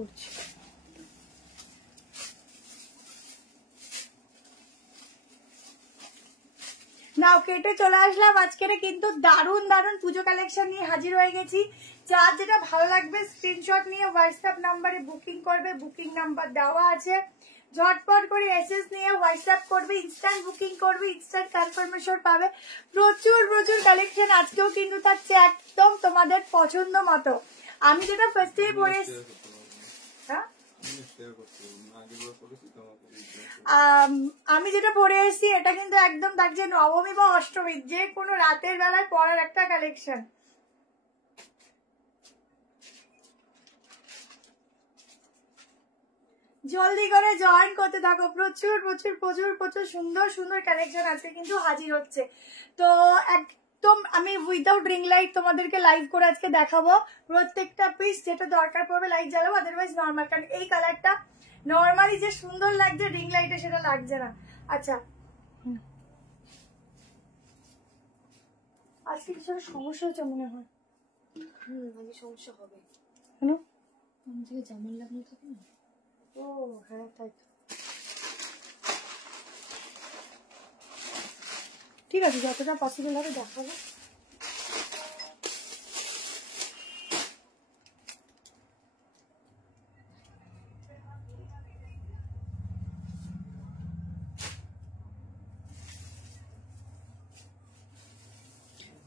করছি। নাও কেটে চলে আসলাম। আজকের কিন্তু দারুণ দারুণ পুজো কালেকশন নিয়ে হাজির হয়ে গেছি। যার যেটা ভালো লাগবে স্ক্রিনশট নিয়ে হোয়াটসঅ্যাপ নাম্বারে বুকিং করবে, বুকিং নাম্বার দেওয়া আছে। ঝটপট করে এসএস নিয়ে হোয়াটসঅ্যাপ করবে, ইনস্ট্যান্ট বুকিং করবে, ইনস্ট্যান্ট কনফার্মেশন পাবে। প্রচুর প্রচুর কালেকশন আজকেও কিন্তু থাকছে একদম তোমাদের পছন্দ মতো। আমি যেটা ফার্স্টে পরে আমি যেটা পরে এসেছি এটা কিন্তু একদম থাকছে নবমী বা অষ্টমী যে কোনো রাতের বেলায় পরার একটা কালেকশন। জলদি করে জয়েন করতে থাকো। প্রচুর প্রচুর প্রচুর প্রচুর সুন্দর সুন্দর কালেকশন আছে কিন্তু হাজির হচ্ছে। তো একদম আমি উইদাউট রিং লাইট তোমাদেরকে লাইভ করে আজকে দেখাবো। প্রত্যেকটা পিস যেটা দরকার পড়বে লাইট জ্বালাবো, আদারওয়াইজ নর্মাল। কারণ এই কালারটা নর্মালি যে সুন্দর লাগছে রিং লাইটে সেটা লাগছে না। আচ্ছা আজকে কিছু সমস্যা হচ্ছে মনে হয়। আজকে সমস্যা হবে কেন? আমি থেকে জামাল লাগানো থাকে না। ও হ্যাঁ তাই তো। ঠিক আছে যতটা পসিবল হবে দেখাবো।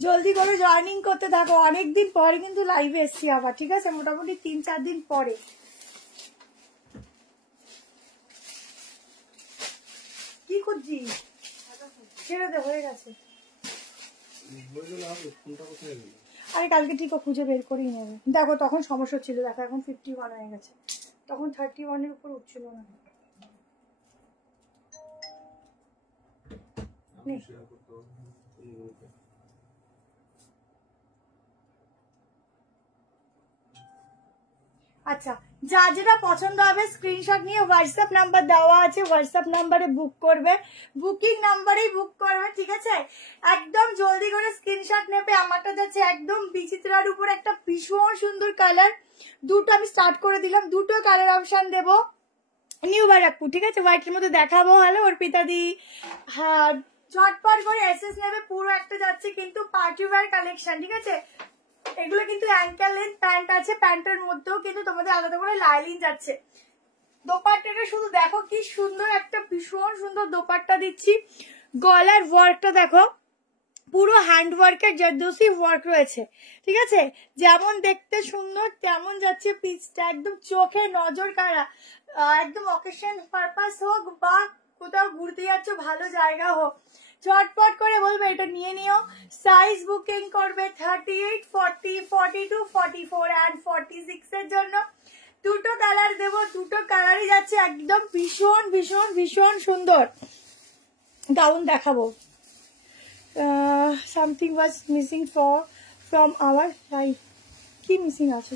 জলদি করে জয়েনিং করতে থাকো। অনেকদিন পরে কিন্তু লাইভে এসছি আবার, ঠিক আছে, মোটামুটি 3-4 দিন পরে। কি খুঁজছিস? ছেড়ে দে, হয়ে গেছে। আরে কালকে ঠিক খুঁজে বের করেই নেবে। দেখো তখন সমস্যা ছিল, দেখো এখন 51 হয়ে গেছে, তখন 31-এর উপর উঠছিল না। আচ্ছা যা যেটা পছন্দ হবে স্ক্রিনশট নিয়ে হোয়াটসঅ্যাপ নাম্বার দেওয়া আছে, হোয়াটসঅ্যাপ নাম্বারে বুক করবে, বুকিং নাম্বারেই বুক করবে, ঠিক আছে। একদম জলদি করে স্ক্রিনশট নেবে। আমারটা যাচ্ছে একদম বিচিত্রার উপর একটা ভীষণ সুন্দর কালার। দুটো আমি স্টার্ট করে দিলাম, দুটো কালার অপশন দেবো। নিউ ব্যারাকপুর, ঠিক আছে, হোয়াইটের মধ্যে দেখাবো। হ্যালো অর্পিতা দি, হ্যাঁ ঝটপট করে এসএস নেবে। পুরো একটা যাচ্ছে কিন্তু পার্টি ওয়্যার কালেকশন, ঠিক আছে। এগুলো কিন্তু অ্যাঙ্কেল লেন্থ প্যান্ট আছে, প্যান্টের মধ্যেও কিন্তু তোমাদের আলাদা করে লাইলিং যাচ্ছে। দোপাট্টাটা শুধু দেখো কি সুন্দর, একটা ভীষণ সুন্দর দোপাট্টা দিচ্ছি। গলার ওয়ার্কটা দেখো, পুরো হ্যান্ড ওয়ার্কের জারদোসি ওয়ার্ক রয়েছে, ঠিক আছে। যেমন দেখতে সুন্দর তেমন যাচ্ছে পিসটা, একদম চোখে নজর কাড়া। একদম অকেশন পারপাস হোক বা কোথাও ঘুরতে যাচ্ছ ভালো জায়গা হোক, ঝটপট করে বলবে এটা নিয়ে নিও। সাইজ বুকিং করবে 38, 40, 42, 44 অ্যান্ড 46 এর জন্য। দুটো কালার দেবো, দুটো কালারই যাচ্ছে একদম ভীষণ ভীষণ ভীষণ সুন্দর। গাউন দেখাবো। Something was missing from our life. কি মিসিং আছে?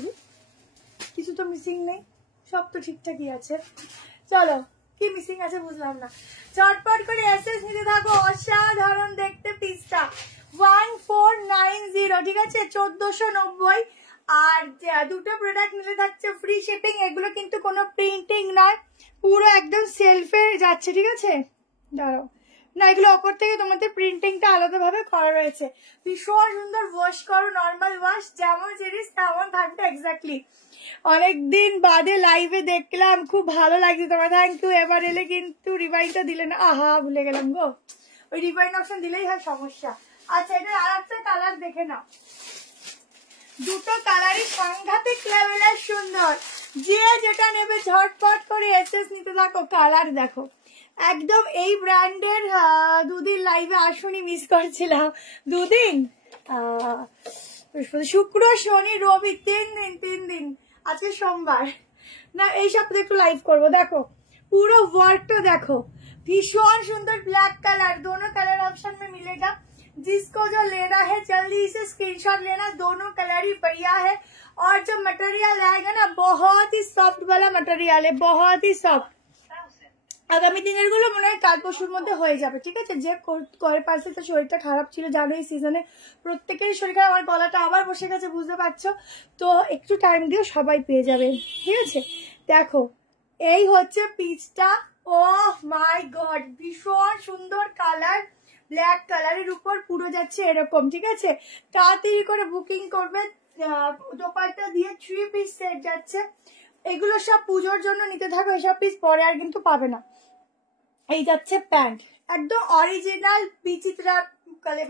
কিছু তো মিসিং নেই, সব তো ঠিকঠাকই আছে। চলো কি মিসিং আছে বুঝলাম না। চটপট করে এসএস নিতে থাকো। অসাধারণ দেখতে পিসটা 1490, ঠিক আছে, 1490। আর দুটো প্রোডাক্ট মিলে থাকছে ফ্রি শিপিং। এগুলো কিন্তু কোনো প্রিন্টিং নয়, পুরো একদম সেলফে যাচ্ছে, ঠিক আছে। দাঁড়াও না, এগুলো ওপর থেকে তোমাদের প্রিন্টিংটা আলাদাভাবে করা রয়েছে। ভীষণ সুন্দর। ওয়াশ করো, নর্মাল ওয়াশ, যেমন জিনিস তেমন থাকবে এক্স্যাক্টলি। অনেকদিন বাদে লাইভে দেখলাম, খুব ভালো লাগছে তোমার, থ্যাংক ইউ। এবার এলে কিন্তু রিভাইনটা দিলে না, আহা ভুলে গেলাম গো। ওই রিভাইন অপশন দিলেই হয় সমস্যা। আচ্ছা এটা আর একটা কালার দেখে নাও। দুটো কালারই সাংঘাতিক লেভেলের সুন্দর। যে যেটা নেবে ঝটপট করে এসএস নিতে থাকো। কালার দেখো, একদম এই ব্র্যান্ডের। দুদিন লাইভে আসুনি, মিস করছিলাম। দুদিন শুক্র শনি রবি 3 দিন। আজকে সোমবার না, এই সপ্তাহে একটু লাইভ করবো। দেখো পুরো ওয়ার্কটা দেখো, भीषण सुंदर ब्लैक कलर, दोनों कलर ऑप्शन में मिलेगा। जिसको जो लेना है जल्दी से स्क्रीनशॉट लेना, दोनों कलर ही बढ़िया है। और जो मटेरियल आएगा ना बहुत ही सॉफ्ट वाला मटेरियल है, बहुत ही सॉफ्ट। আগামী দিনেরগুলো মনে হয় কাল পরশুর মধ্যে হয়ে যাবে, ঠিক আছে। যে করে পারছে তো শরীরটা খারাপ ছিল, জানো এই সিজনে প্রত্যেকেরই শরীর খারাপ। আমার গলাটা আবার বসে গেছে বুঝতে পারছো, তো একটু টাইম দিও, সবাই পেয়ে যাবে, ঠিক আছে। দেখো এই হচ্ছে পিসটা। ও মাই গড, ভীষণ সুন্দর কালার, ব্ল্যাক কালারের উপর পুরো যাচ্ছে এরকম, ঠিক আছে? তাড়াতাড়ি করে বুকিং করবে। দোপাট্টা দিয়ে 3 পিস সেট যাচ্ছে। এগুলো সব পুজোর জন্য নিতে থাকো, এসব পিস পরে আর কিন্তু পাবে না। এই যাচ্ছে প্যান্ট, একদম অরিজিনাল বিচিত্রা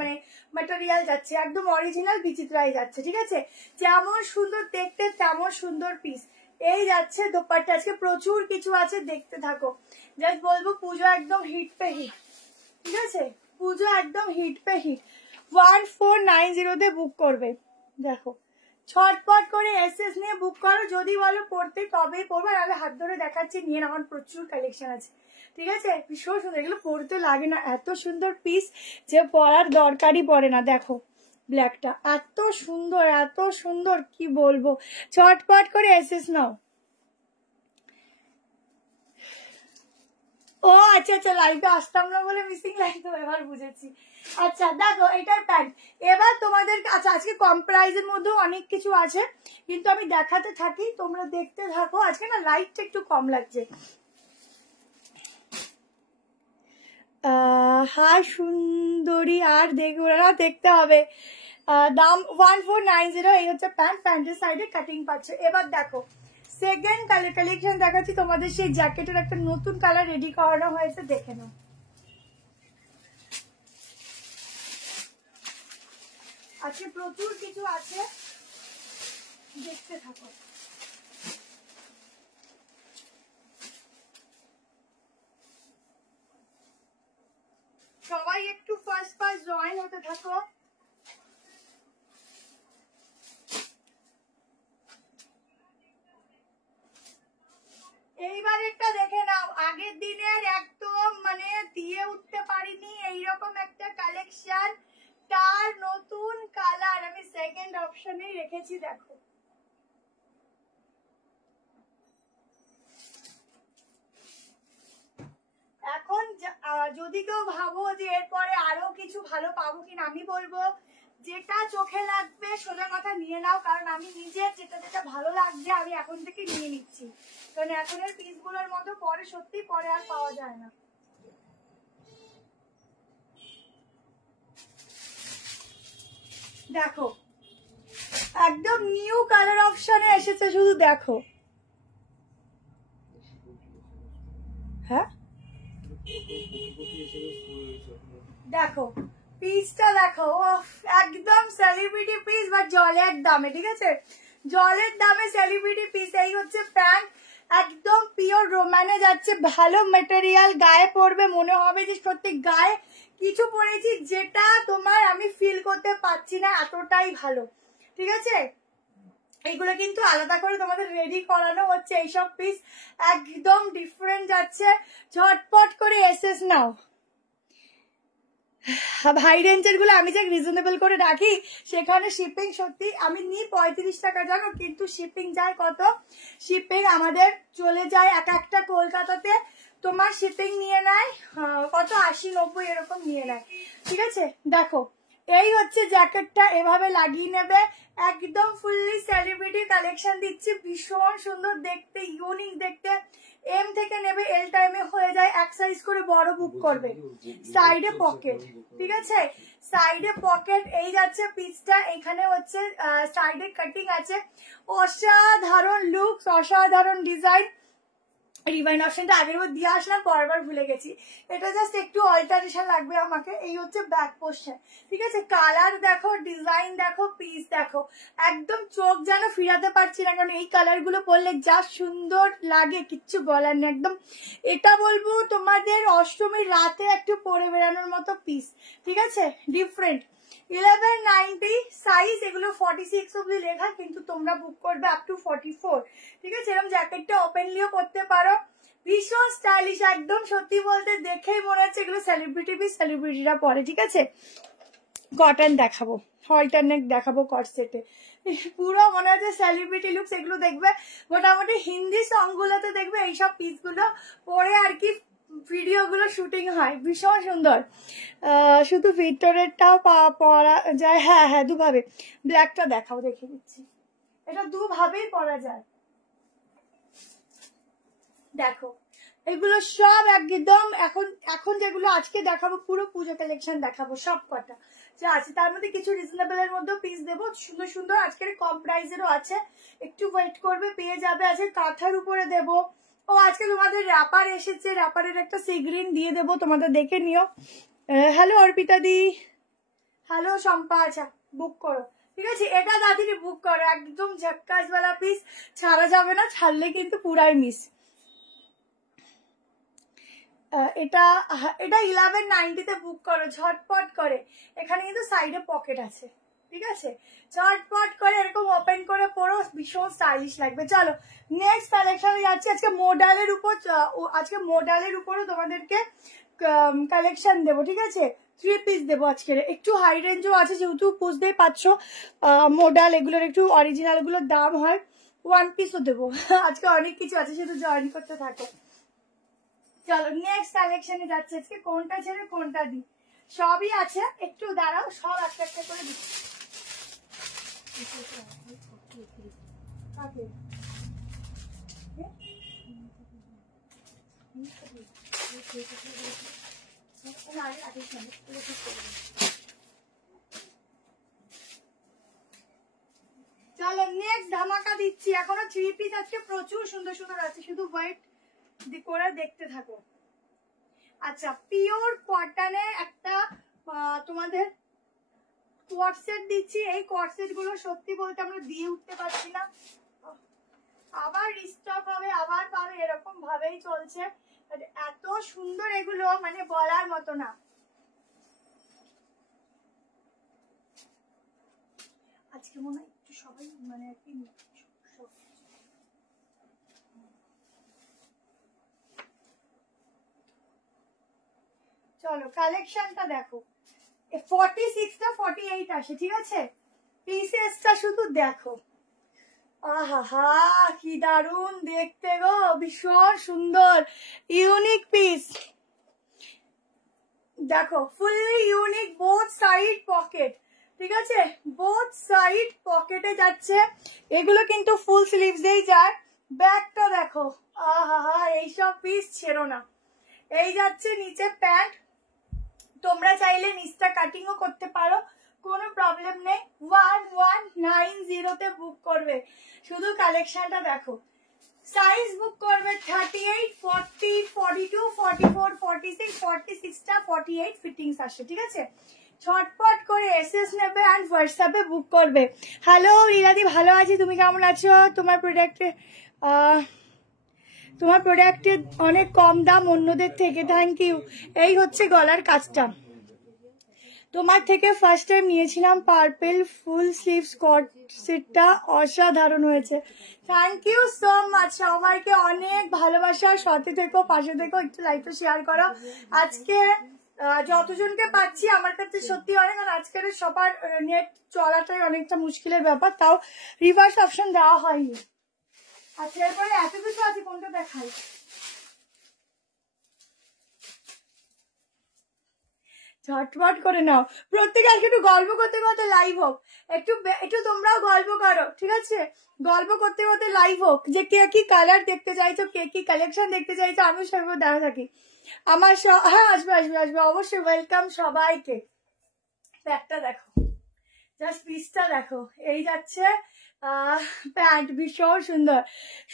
মানে ম্যাটেরিয়াল যাচ্ছে, একদম অরিজিনাল বিচিত্রাই যাচ্ছে, ঠিক আছে? যেমন সুন্দর দেখতে তেমন সুন্দর পিস। এই যাচ্ছে দোপাট্টা। আজকে প্রচুর কিছু আছে, দেখতে থাকো। জাস্ট বলবো পুজো একদম হিট পে হিট, ঠিক আছে? পুজো একদম হিট পে হিট। 1490 বুক করবে। দেখো ছটপট করে এসএস নিয়ে বুক করো, যদি বলো পড়তে তবেই পড়বো, নাহলে হাত ধরে দেখাচ্ছি নিয়ে, আমার প্রচুর কালেকশন আছে, ঠিক আছে? ভীষণ সুন্দর, এগুলো পড়তে লাগে না, এত সুন্দর পিস যে পরার দরকারই পড়ে না। দেখো ব্ল্যাকটা এত সুন্দর কি বলবো। ছটপট করে এসএস নাও। ও আচ্ছা আচ্ছা, লাইভে আসতাম না বলে মিসিং লাইন, তো এবার বুঝেছি। আচ্ছা দেখো এটার প্যান্ট। এবার তোমাদের কাছে আজকে কম প্রাইজের মধ্যেও অনেক কিছু আছে, কিন্তু আমি দেখাতে থাকি, তোমরা দেখতে থাকো। আজকে না লাইটটা একটু কম লাগছে। হাই সুন্দরী, আর দেখতে হবে। দাম 1490। এই হচ্ছে প্যান্ট, প্যান্টের সাইডে কাটিং পাচ্ছে। এবার দেখো সেকেন্ড কালেকশন দেখাচ্ছি তোমাদের। সেই জ্যাকেটের একটা নতুন কালার রেডি করানো হয়েছে, দেখে নাও। আজকে প্রচুর কিছু আছে, দেখতে থাকো। সবাই একটু ফার্স্ট জয়েন হতে থাকো। এইবারেরটা দেখে নাও, আগের দিনের একদম মানে দিয়ে উঠতে পারিনি এইরকম একটা কালেকশন, তার নতুন কালার আমি সেকেন্ড অপশনেই রেখেছি। দেখো এখন যদি কেউ ভাবো যে এরপরে আরো কিছু ভালো পাবো কিনা, আমি বলবো যেটা চোখে লাগবে সোজা কথা নিয়ে নাও, কারণ আমি নিজের যেটা ভালো লাগছে আমি এখন থেকে নিয়ে নিচ্ছি, কারণ এখনের পিসগুলোর মতো পরে সত্যি পরে আর পাওয়া যায় না। দেখো একদম নিউ কালার অপশনে এসেছে, শুধু দেখো। হ্যাঁ দেখো পিসটা দেখো, একদম সেলিব্রিটি পিস, বাট জলের দামে, ঠিক আছে? জলের দামে সেলিব্রিটি পিস। এই হচ্ছে প্যান্ট, একদম পিওর রোমানে যাচ্ছে, ভালো মেটেরিয়াল, গায়ে পরবে মনে হবে যে সত্যি গায়ে কিছু পরেছি, যেটা তোমার আমি ফিল করতে পারছি না, এতটাই ভালো, ঠিক আছে? এইগুলো কিন্তু আলাদা করে তোমাদের রেডি করানো হচ্ছে। এইসব পিস একদম ডিফারেন্ট যাচ্ছে, ঝটপট করে এসএস নাও। হাই রেঞ্জের গুলো আমি যে রিজনেবল করে রাখি, সেখানে শিপিং সত্যি আমি নিই 35 টাকা, জানো, কিন্তু শিপিং যায় কত? শিপিং আমাদের চলে যায় এক একটা কলকাতাতে তোমার শিপিং নিয়ে নেয় কত, 80-90 এরকম নিয়ে নেয়, ঠিক আছে? দেখো এই হচ্ছে জ্যাকেটটা, এভাবে লাগিয়ে নেবে, একদম ফুললি সেলিব্রিটি কালেকশন দিচ্ছি, ভীষণ সুন্দর দেখতে, ইউনিক দেখতে। এম থেকে নেবে, এল টাইমে হয়ে যায়, এক সাইজ করে বড় বুক করবে। সাইডে পকেট, ঠিক আছে? সাইডে পকেট। এই যাচ্ছে পিসটা, এখানে হচ্ছে সাইডে কাটিং আছে, অসাধারণ লুক, অসাধারণ ডিজাইন। রিভাইন অপশনটা আগের বার দিয়ে আসলাম, পরবার ভুলে গেছি, এটা জাস্ট একটু অল্টারেশন লাগবে আমাকে। এই হচ্ছে ব্যাক পোর্শন, ঠিক আছে? কালার দেখো, ডিজাইন দেখো, পিস দেখো, একদম চোখ যেন ফিরাতে পারছি না, কারণ এই কালার গুলো পরলে যা সুন্দর লাগে কিচ্ছু বলার নেই। একদম এটা বলবো তোমাদের অষ্টমীর রাতে একটু পরে বেড়ানোর মতো পিস, ঠিক আছে? ডিফারেন্ট। 1190 সাইজ, এগুলো 46 অব্দি লেখা, কিন্তু তোমরা বুক করবে আপ টু 44, ঠিক আছে? এরকম জ্যাকেটটা ওপেনলিও করতে পারো, ভীষণ স্টাইলিশ, একদম সত্যি বলতে দেখেই মনে হচ্ছে এগুলো সেলিব্রিটি পিস, সেলিব্রিটিরা পরে, ঠিক আছে? কটন দেখাবো, অল্টারনেট দেখাবো কট সেটে, পুরো মনে হচ্ছে সেলিব্রিটি লুকস। এগুলো দেখবে মোটামুটি হিন্দি সং গুলোতে, দেখবে এইসব পিস গুলো পরে আর কি ভিডিও গুলো শুটিং হয়, ভীষণ সুন্দর। শুধু ভিতরেরটাও পরা যায়, হ্যাঁ হ্যাঁ দুভাবে। ব্ল্যাকটা দেখাও, দেখে দিচ্ছি, এটা দুভাবেই পরা যায়। দেখো এগুলো সব একদম এখন এখন যেগুলো আজকে দেখাবো পুরো পুজো কালেকশন দেখাবো সব কটা যা আছে, তার মধ্যে কিছু রিজনেবল এর মধ্যেও পিস দেবো, সুন্দর সুন্দর আজকের কম প্রাইসেরও আছে, একটু ওয়েট করবে পেয়ে যাবে। আজকে কাঁথার উপরে দেবো। ও আজকে তোমাদের র্যাপার এসেছে, র্যাপারের একটা সি গ্রিন দিয়ে দেবো, তোমাদের দেখে নিও। হ্যালো অর্পিতা দি, হ্যালো শম্পা, আচ্ছা বুক করো, ঠিক আছে? এটা দাদিনি বুক করো, একদম ঝক্কাসওয়ালা পিস, ছাড়া যাবে না, ছাড়লে কিন্তু পুরাই মিস। এটা এটা 1190 বুক করো ঝটপট করে। এখানে কিন্তু সাইডে পকেট আছে, ঠিক আছে? ঝটপট করে এরকম ওপেন করে পরো, ভীষণ স্টাইলিশ লাগবে। চলো নেক্সট কালেকশনে যাচ্ছি। আজকে মোডালের উপর, আজকে মোডালের উপরও তোমাদেরকে কালেকশন দেবো, ঠিক আছে? 3 পিস দেবো আজকে, একটু হাই রেঞ্জও আছে, যেহেতু বুঝতেই পারছো মোডাল এগুলোর একটু অরিজিনাল গুলোর দাম হয়। 1 পিসও দেবো আজকে অনেক কিছু আছে, শুধু জয়েন করতে থাকো। চলো নেক্সট কালেকশনে যাচ্ছে। আজকে কোনটা ছেড়ে কোনটা দিই, সবই আছে, একটু দাঁড়াও, সব একটা একটা করে দিচ্ছি। চলো নেক্সট ধামাকা দিচ্ছি। এখনো 3 পিস আজকে প্রচুর সুন্দর সুন্দর আছে, শুধু ওয়েট করে দেখতে থাকো। আচ্ছা পিওর কটনে একটা তোমাদের কোয়ার্ড সেট দিচ্ছি। এই কোয়ার্ড সেট গুলো সত্যি বলতে আমরা দিয়ে উঠতে পারছি না, আবার রিস্টক হবে, আবার পাবে, এরকম ভাবেই চলছে। এত সুন্দর এগুলো, মানে বলার মতো না। আজকে মনে হয় একটু সবাই মানে আর কি চলো কালেকশনটা দেখো। 46 না 48 আসে, ঠিক আছে? পিসেসটা শুধু দেখো, আহা কি দারুণ দেখতে গো, ভীষণ সুন্দর ইউনিক পিস। দেখো fully unique, both side pocket, ঠিক আছে? বোথ সাইড পকেটে যাচ্ছে, এগুলো কিন্তু ফুল স্লিভস এই যায়। ব্যাকটা দেখো, আহা এইসব পিস ছেড়ো না। এই যাচ্ছে নিচে প্যান্ট, তোমরা চাইলে নিচটা কাটিংও করতে পারো, কোনো প্রবলেম নেই। 1190 বুক করবে, শুধু কালেকশনটা দেখো। সাইজ বুক করবে 38, 40, 42, 44, 46, 46টা 48 ফিটিংস আসে, ঠিক আছে? ছটপট করে এসএস নেবে আর হোয়াটসঅ্যাপে বুক করবে। হ্যালো লীলাদি, ভালো আছি, তুমি কেমন আছো? তোমার প্রোডাক্টে অনেক কম দাম অন্যদের থেকে, থ্যাংক ইউ। এই হচ্ছে গলার কাজটা, তোমার থেকে ফার্স্ট টাইম নিয়েছিলাম, পার্পল ফুল স্লিভ স্কট সেটটা অসাধারণ হয়েছে। থ্যাংক ইউ সো মাচ, সবাইকে অনেক ভালোবাসা, সাথে থেকো, পাশে থেকো, একটু লাইভটা শেয়ার করো। আজকে যতজনকে পাচ্ছি আমার কাছে সত্যি অনেক, কারণ আজকের সবার নেট চলাটাই অনেকটা মুশকিলের ব্যাপার, তাও রিভার্স অপশন দেওয়া হয়নি। আচ্ছা এরপরে এত কিছু আছে, কোনটা দেখাই? ঝটপট করে নাও, প্রত্যেকে আজকে একটু গল্প করতে করতে লাইভ হোক, একটু একটু তোমরাও গল্প করো, ঠিক আছে? গল্প করতে করতে লাইভ হোক, যে কে কি কালার দেখতে চাইছো, কে কি কালেকশন দেখতে চাইছো, আমিও সেভাবে দেখা থাকি। আমার হ্যাঁ আসবে আসবে আসবে, অবশ্যই ওয়েলকাম সবাইকে। একটা দেখো, জাস্ট পিসটা দেখো, এই যাচ্ছে প্যান্ট, ভীষণ সুন্দর।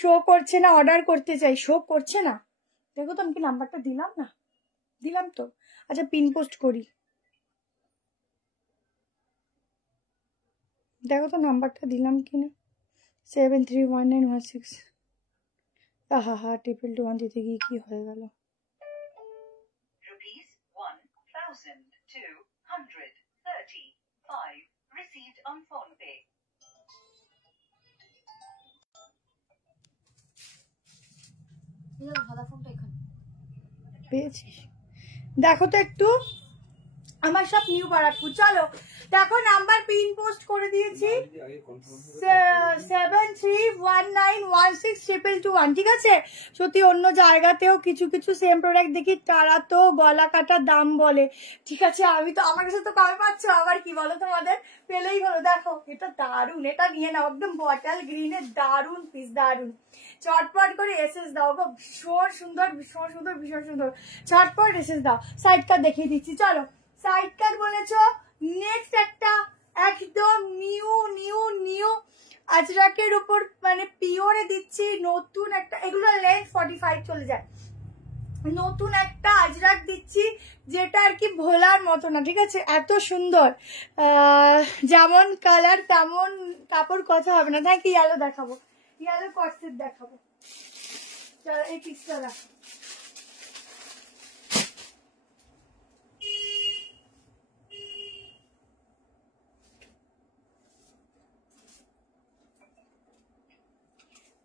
শো করছে না, অর্ডার করতে চাই, শো করছে না। দেখো তো আমি কি নাম্বারটা দিলাম না, দিলাম তো। আচ্ছা পিন পোস্ট করি, দেখো তো নাম্বারটা দিলাম কিনা। 731916। হা 222 দিতে গিয়ে কি হয়ে গেল? পেয়েছিস? দেখো তো একটু, আমার সব নিউ বারাকপুর। চলো দেখো নাম্বার পিন পোস্ট করে দিয়েছি 7319162221, ঠিক আছে। সত্যি অন্য জায়গাতেও কিছু কিছু সেম প্রোডাক্ট দেখি তারা তো গলা কাটা দাম বলে, ঠিক আছে। আমি তো আমার কাছে তো কমে পাচ্ছ, আবার কি বলো, তোমাদের পেলেই হলো। দেখো এটা দারুন, এটা নিয়ে নাও, একদম বটল গ্রিনের দারুন পিস, দারুন। চটপট করে এসএস দাও গো, ভীষণ সুন্দর ভীষণ সুন্দর ভীষণ সুন্দর। চটপট এসএস দাও। সাইড কাট দেখিয়ে দিচ্ছি, চলো। সাইড কাট বলেছো, নেক্সট একটা একদম নিউ নিউ নিউ আজরাকের উপর মানে পিওরে দিচ্ছি নতুন একটা, এগুলো লেন্থ 45 চলে যায়। নতুন একটা আজরাক দিচ্ছি যেটা আর কি ভোলার মতো না, ঠিক আছে। এত সুন্দর, যেমন কালার তেমন কাপড়, কথা হবে না। তাই কি ইয়েলো দেখাবো, ইয়েলো কটসেট দেখাবো। চলো এই পিসটা দেখো,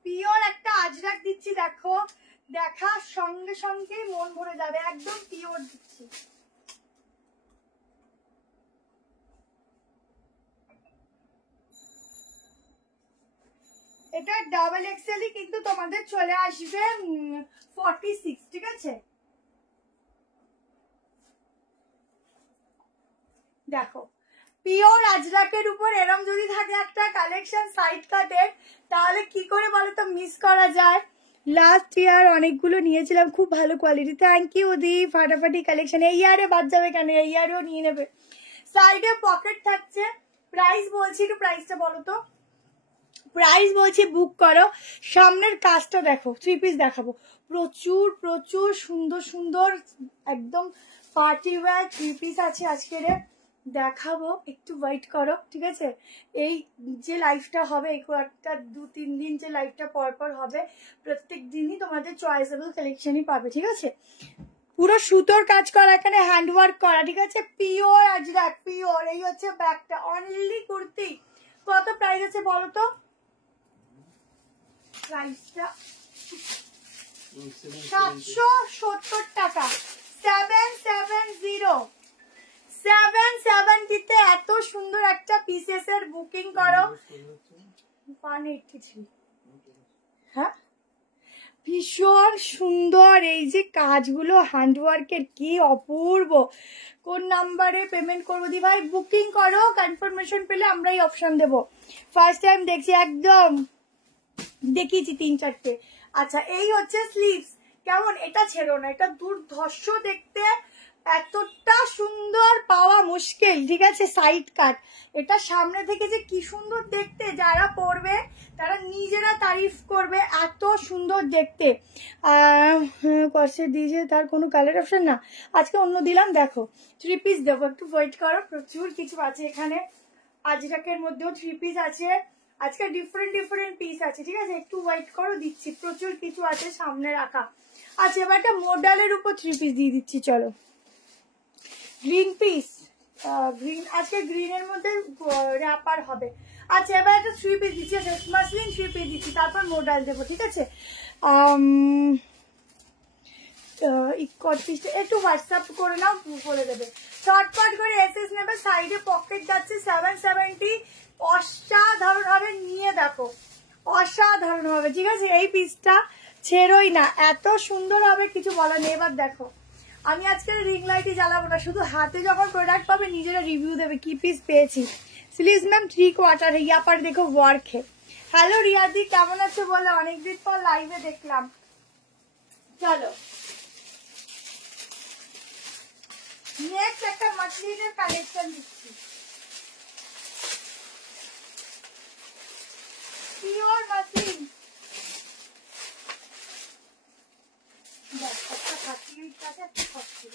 পিওর একটা আজরাক দিচ্ছি। দেখো দেখার সঙ্গে সঙ্গে মন ভরে যাবে, একদম পিওর দিচ্ছি। এটা ডাবল এক্সেল, কিন্তু তোমাদের চলে আসবে 46, ঠিক আছে। দেখো পিওর আজরাকের উপর এরম যদি থাকে একটা কালেকশন সাইড কাটের, তাহলে কি করে বলো তো মিস করা যায়। লাস্ট ইয়ার অনেকগুলো নিয়েছিলাম, খুব ভালো কোয়ালিটি। থ্যাংক ইউ দি, ফাটাফাটি কালেকশন। এই ইয়ারে বাদ যাবে কেন, এই ইয়ারেও নিয়ে নেবে। সাইডে পকেট থাকছে। প্রাইস বলছি, একটু প্রাইসটা বলো তো। প্রাইস বলছি বুক করো। সামনের কাজটা দেখো, 3 পিস দেখাবো, প্রচুর প্রচুর সুন্দর সুন্দর একদম পার্টি ওয়্যার 3 পিস আছে আজকের দেখাবো। একটু ওয়েট করো, ঠিক আছে। এই যে লাইভটা হবে, এই কয়েকটা 2-3 দিন যে লাইভটা পরপর হবে, প্রত্যেক দিনই তোমাদের চয়েসেবল কালেকশনই পাবে, ঠিক আছে। পুরো সুতোর কাজ করা, এখানে হ্যান্ডওয়ার্ক করা, ঠিক আছে। Pure Ajrak, pure. এই হচ্ছে ব্যাগটা, অনলি কুর্তি। কত প্রাইস আছে বলো তো, প্রাইসটা 770 টাকা। 770 এত সুন্দর একটা পিসেস এর বুকিং করো। 183, হ্যাঁ ভীষণ সুন্দর। এই যে কাজগুলো হ্যান্ডওয়ার্কের, কি অপূর্ব। কোন নাম্বারে পেমেন্ট করবো দি ভাই, বুকিং করো, কনফার্মেশন পেলে আমরাই অপশন দেবো। ফার্স্ট টাইম দেখছি, একদম দেখিয়েছি 3-4টে। আচ্ছা এই হচ্ছে স্লিভস, কেমন, এটা ছেড়ো না, এটা দুর্ধর্ষ দেখতে, এতটা সুন্দর পাওয়া মুশকিল, ঠিক আছে। সাইড কাট, এটা সামনে থেকে যে কি সুন্দর দেখতে, যারা পরবে তারা নিজেরা তারিফ করবে, এত সুন্দর দেখতে। কষ্টে দিয়েছে, তার কোনো কালার অপশন না, আজকে অন্য দিলাম। দেখো 3 পিস দেবো, একটু ওয়েট করো, প্রচুর কিছু আছে এখানে। আজরাকের মধ্যেও 3 পিস আছে, আজকে ডিফারেন্ট ডিফারেন্ট পিস আছে, ঠিক আছে। একটু ওয়েট করো, দিচ্ছি, প্রচুর কিছু আছে সামনে রাখা। আচ্ছা এবার একটা মডেলের উপর 3 পিস দিয়ে দিচ্ছি, চলো। গ্রিন পিস, গ্রিন, আজকে গ্রিনের মধ্যে র্যাপার হবে। আচ্ছা এবার একটা 3 পিস দিচ্ছি, মাসলিন 3 পিস দিচ্ছি, তারপর মডেল দেবো, ঠিক আছে। পিসটা একটু হোয়াটসঅ্যাপ করে নাও, বলে দেবে। শর্টকাট করে এসএস নেবে, সাইডে পকেট যাচ্ছে। 770, অসাধারণ হবে, নিয়ে দেখো, অসাধারণ হবে, ঠিক আছে। এই পিসটা ছেড়োই না, এত সুন্দর হবে, কিছু বলার নেই। এবার দেখো, আমি আজকে রিং লাইটই জ্বালাবো না, শুধু হাতে যখন প্রোডাক্ট পাবে নিজেরা রিভিউ দেবে কি পিস পেয়েছি। স্লিভস ম্যাম 3/4 ইয়া পার দেখো ওয়ার্ক হে। হ্যালো রিয়াদি, কেমন আছো বলো, অনেকদিন পর লাইভে দেখলাম। চলো নেক্সট একটা মাসলিনের কালেকশন দিচ্ছি, পিওর মাসলিন। একটা খাচ্ছি, একটা খাচ্ছি,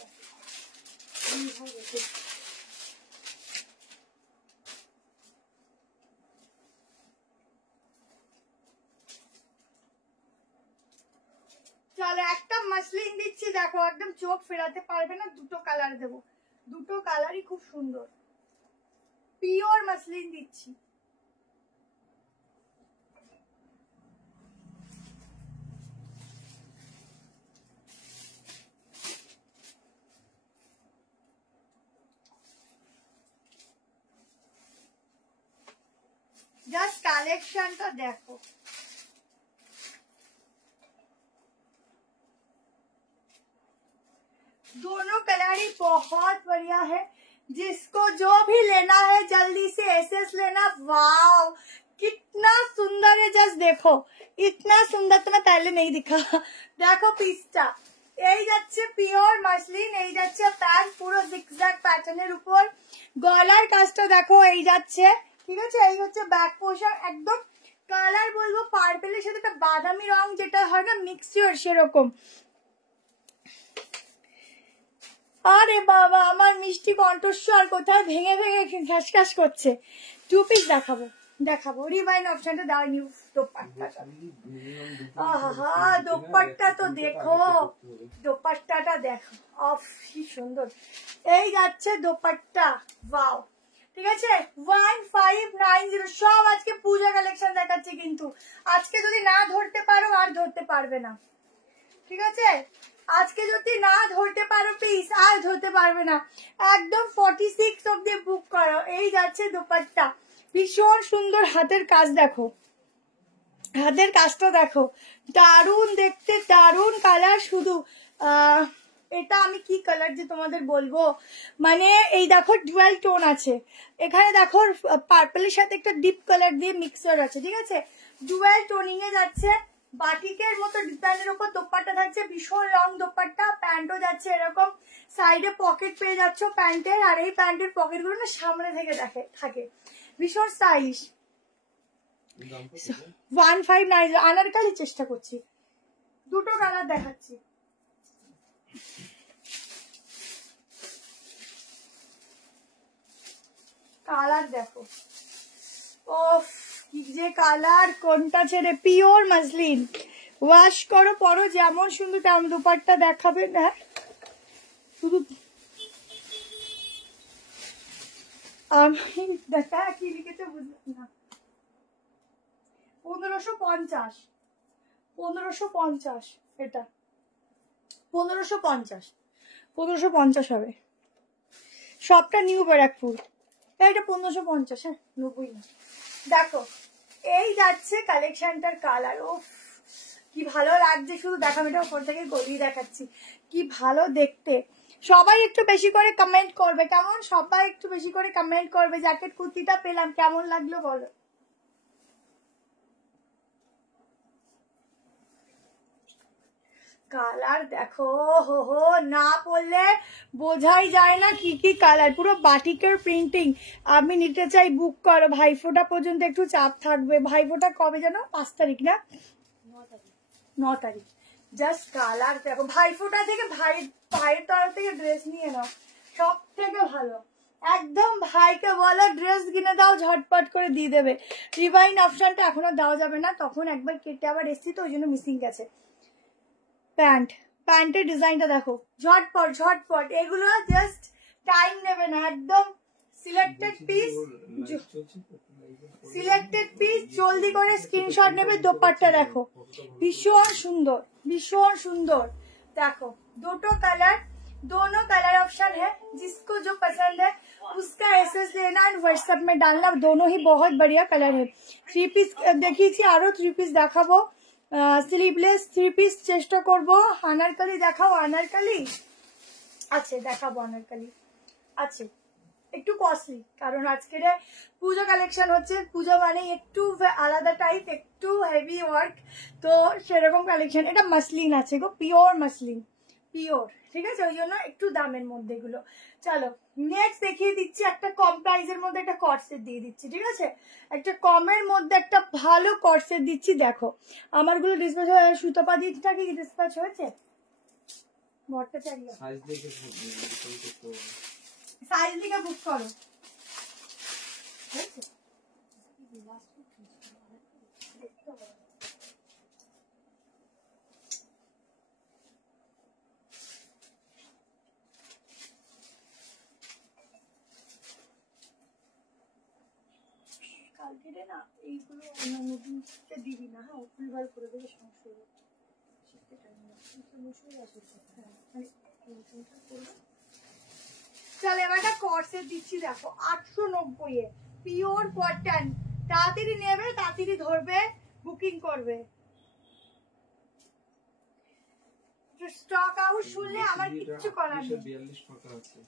চলো একটা মাসলিন দিচ্ছি, দেখো একদম চোখ ফেরাতে পারবে না। দুটো কালার দেবো, দুটো কালারই খুব সুন্দর, পিওর মাসলিন দিচ্ছি। জাস্ট কালেকশনটা দেখো, दोनों कलर ही बहुत बढ़िया है। जिसको जो भी लेना है जल्दी से एसएस लेना। वाओ कितना सुंदर है, जस्ट देखो इतना सुंदर तो मैं पहले नहीं दिखा। देखो पीसटा এই যাচ্ছে পিওর মাসলিন, এই যাচ্ছে প্যান্ট পুরো জিগজ্যাগ প্যাটার্নের উপর, গলার কাজটা দেখো এই যাচ্ছে, ঠিক আছে। এই হচ্ছে ব্যাক পোর্শন, একদম কালার বলবো পার্পেলের সাথে একটা বাদামি রং যেটা হয় না মিক্সচার সেরকম। আরে বাবা আমার মিষ্টি কণ্ঠস্বর কোথায় ভেঙে ভেঙে ঘাসঘাস করছে। টু পিস দেখাবো দেখাবো, রিভাইন অপশনটা দাও। নিউ দোপাট্টাটা, আহা দোপাট্টা তো দেখো, দোপাট্টাটা দেখো অফ কি সুন্দর। এই যাচ্ছে দোপাট্টা, ওয়াও ঠিক আছে। 1590 সব আজকে পূজা কালেকশন দেখাচ্ছে, কিন্তু আজকে যদি না ধরতে পারো আর ধরতে পারবে না, ঠিক আছে। আজকে যদি না ধরতে পারো পিস আর ধরতে পারবে না, একদম 46 অব্দি বুক করো। এই যাচ্ছে দোপাট্টা, ভীষণ সুন্দর হাতের কাজ দেখো, হাতের কাজটা দেখো দারুণ দেখতে, দারুণ কালার। শুধু এটা আমি কি কালার যে তোমাদের বলবো, মানে এই দেখো ডুয়াল টোন আছে এখানে, দেখো পার্পলের সাথে একটা ডিপ কালার দিয়ে মিক্সার আছে, ঠিক আছে। ডুয়াল টোনিং এ যাচ্ছে, বাটিকের মতো ডিজাইনের উপর দোপাট্টা থাকছে, ভীষণ লং দোপাট্টা। প্যান্টও যাচ্ছে এরকম, সাইডে পকেট পেয়ে যাচ্ছ প্যান্টের, আর এই প্যান্টের পকেট গুলো না সামনে থেকে থাকে, ভীষণ স্টাইলিশ। 1590 আনারকালি চেষ্টা করছি, দুটো কালার দেখাচ্ছি। কালার দেখো, ওফ কি যে কালার, কোনটা ছেড়ে। পিওর মাসলিন, ওয়াশ করো পরো যেমন সুন্দর তেমন। দোপাট্টা দেখাবে না শুধু, আমি দেখা কি লিখেছে বুঝলাম না। 1550 1550 এটা 1550 হবে সবটা, নিউ ব্যারাকপুর। এটা 1550, হ্যাঁ 90 না। দেখো এই যাচ্ছে কালেকশনটার কালার, ও কি ভালো লাগছে, শুধু দেখা এটা উপর থেকে গলিয়ে দেখাচ্ছি, কি ভালো দেখতে। সবাই একটু বেশি করে কমেন্ট করবে কেমন, সবাই একটু বেশি করে কমেন্ট করবে। জ্যাকেট কুর্তিটা পেলাম কেমন লাগলো বলো। কালার দেখো, হো হো না পড়লে বোঝাই যায় না কি কি কালার, পুরো বাটিকের প্রিন্টিং। আমি নিতে চাই বুক করো, ভাইফোঁটা পর্যন্ত একটু চাপ থাকবে। ভাইফোঁটা কবে যেন 5 তারিখ না 9 তারিখ। জাস্ট কালার দেখো, ভাইফোঁটা থেকে ভাইয়ের তরফ থেকে ড্রেস নিয়ে নাও, সব থেকে ভালো। একদম ভাইকে বলো ড্রেস কিনে দাও, ঝটপট করে দিয়ে দেবে। রিভাইন অপশনটা এখন আর দেওয়া যাবে না, তখন একবার কেটে আবার এসছি তো ওই জন্য মিসিং গেছে। প্যান্টের ডিজাইনটা দেখো, ঝটপট ঝটপট, এগুলো জাস্ট টাইম নেবে না, একদম সিলেক্টেড পিস জলদি করে স্ক্রিনশট নেবে। দোপাট্টা দেখো ভীষণ সুন্দর, ভীষণ সুন্দর। देखो दोनों कलर ऑप्शन है, जिसको जो पसंद है उसका एसएस लेना एंड व्हाट्सएप में डालना। दोनों ही बहुत बढ़िया कलर है। 3 পিস দেখিয়েছি, আরো 3 পিস দেখাবো। স্লিভলেস 3 পিস চেষ্টা করবো। আনারকলি দেখাও, আনারকলি আছে দেখাবো, আনারকলি আছে একটু কস্টলি, কারণ আজকের পুজো কালেকশন হচ্ছে। পুজো মানে একটু আলাদা টাইপ, একটু হেভি ওয়ার্ক, তো সেরকম কালেকশন। এটা মাসলিন আছে গো, পিওর মাসলিন, পিওর, ঠিক আছে, ওই জন্য একটু দামের মধ্যে এগুলো। চলো নেক্সট দেখিয়ে দিচ্ছি, একটা কম প্রাইসের মধ্যে একটা কটসেট দিয়ে দিচ্ছি, ঠিক আছে। একটা কমের মধ্যে একটা ভালো কটসেট দিচ্ছি। দেখো আমারগুলো ডিসপ্যাচ হয়ে, সুতপা দিচ্ছা কি ডিসপ্যাচ হয়েছে? বটটা চালিয়ে সাইজ দিকে বুক করো। কালকে না এইগুলো নতুন দিবি না, হ্যাঁ ফুলবার করে দেবে, সমস্যা হবে। চল এবার একটা কটসেট দিচ্ছি, দেখো 890 এ পিওর কটন, তাড়াতাড়ি নেবে, তাড়াতাড়ি ধরবে, বুকিং করবে। স্টক আউট শুনলে আমার কিচ্ছু করার নেই। 42 টাকা আছে।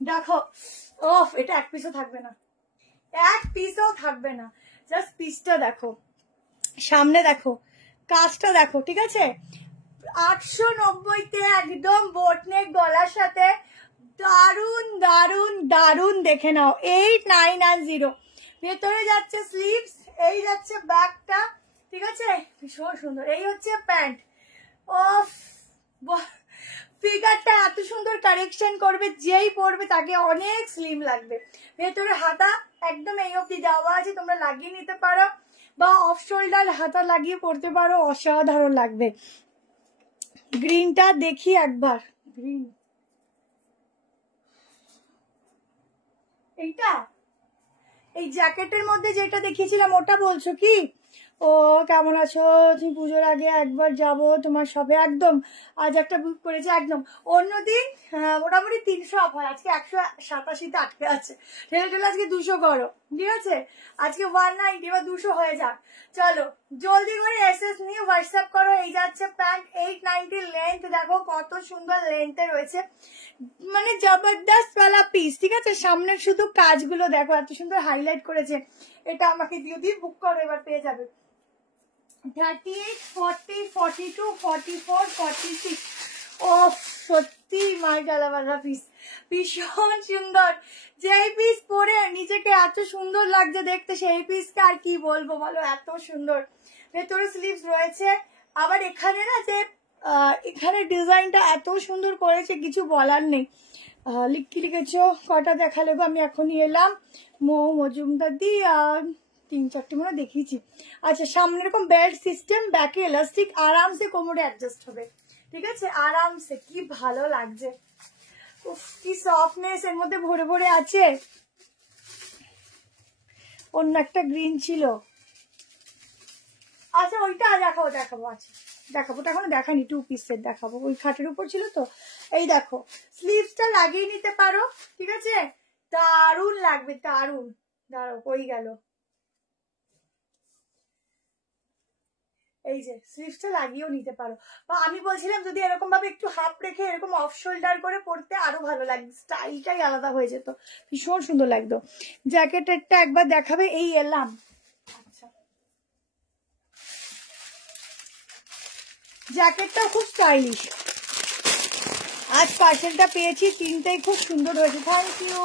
দেখো ওফ, এটা এক পিসও থাকবে না, এক পিসও থাকবে না। জাস্ট পিসটা দেখো, সামনে দেখো, কাজটা দেখো, ঠিক আছে। 890-তে একদম বোটনেক গলার সাথে দারুন দারুন দারুন, দেখে নাও। 8990। ভেতরে যাচ্ছে স্লিভস, এই যাচ্ছে ব্যাকটা, ঠিক আছে, ভীষণ সুন্দর। এই হচ্ছে প্যান্ট। ওফ, ফিগারটা এত সুন্দর কারেকশন করবে, যেই পরবে তাকে অনেক স্লিম লাগবে। ভেতরে হাতা একদম এই অবধি দেওয়া আছে, তোমরা লাগিয়ে নিতে পারো বা অফ শোল্ডার হাতা লাগিয়ে পরতে পারো, অসাধারণ লাগবে। গ্রিনটা দেখি একবার, গ্রিন এইটা, এই জ্যাকেটের মধ্যে যেটা দেখিয়েছিলাম ওটা বলছো কি? ও কেমন আছো তুমি? পুজোর আগে একবার যাব তোমার শপে, একদম আজ একটা বুক করেছি একদম। অন্যদিন মোটামুটি 300 অফ হয়, আজকে 187-তে আটকে আছে। ঠেলে ঠেলে আজকে 200 করো, ঠিক আছে। আজকে 190 বা 200 হয়ে যাক। চলো জলদি করে এসএস নিয়ে হোয়াটসঅ্যাপ করো। এই যাচ্ছে প্যান্ট, 890 লেন্থ, দেখো কত সুন্দর লেন্থে রয়েছে, মানে জবরদস্ত ওয়ালা পিস, ঠিক আছে। সামনের শুধু কাজগুলো দেখো, এত সুন্দর হাইলাইট করেছে। এটা আমাকে দিয়ে বুক করো, এবার পেয়ে যাবে। 38, 40, 42, 44, 46। ও সত্যি মাই গালাওয়ালা পিস, ভীষণ সুন্দর। যেই পিস পরে নিজেকে এত সুন্দর লাগছে দেখতে, সেই পিসকে আর কি বলবো বলো, এত সুন্দর। ভেতরে স্লিভস রয়েছে, আবার এখানে না যে এখানে ডিজাইনটা এত সুন্দর করেছে, কিছু বলার নেই। কি লিখেছ, কটা দেখালে গো, আমি এখনই এলাম। মজুমদার দি 3-4টে মনে দেখিয়েছি। আচ্ছা, সামনে এরকম বেল্ট সিস্টেম, ব্যাকে এলাস্টিক, আরামসে কোমরে অ্যাডজাস্ট হবে, ঠিক আছে, আরামসে। কি ভালো লাগছে, উফ কি সফটনেস এর মধ্যে ভরে ভরে আছে। অন্য একটা গ্রিন ছিল, আচ্ছা ওইটা দেখাবো দেখাবো, আচ্ছা দেখাবো, ওটা এখনো দেখানি, 2 পিস সেট দেখাবো, ওই খাটের উপর ছিল তো। এই দেখো স্লিভসটা লাগিয়ে নিতে পারো, ঠিক আছে, দারুণ লাগবে, দারুণ। দাঁড়াও, কই গেল, এই যে স্লিভসটা লাগিয়েও নিতে পারো। বা আমি বলছিলাম যদি এরকম ভাবে একটু হাফ রেখে এরকম অফ শোল্ডার করে পরতে আরো ভালো লাগবে, স্টাইলটাই আলাদা হয়ে যেত, ভীষণ সুন্দর লাগতো। জ্যাকেটেরটা একবার দেখাবে, এই এলাম। আচ্ছা, জ্যাকেটটা খুব স্টাইলিশ, আজ পার্সেলটা পেয়েছি, 3টেই খুব সুন্দর হয়েছে, থ্যাংক ইউ।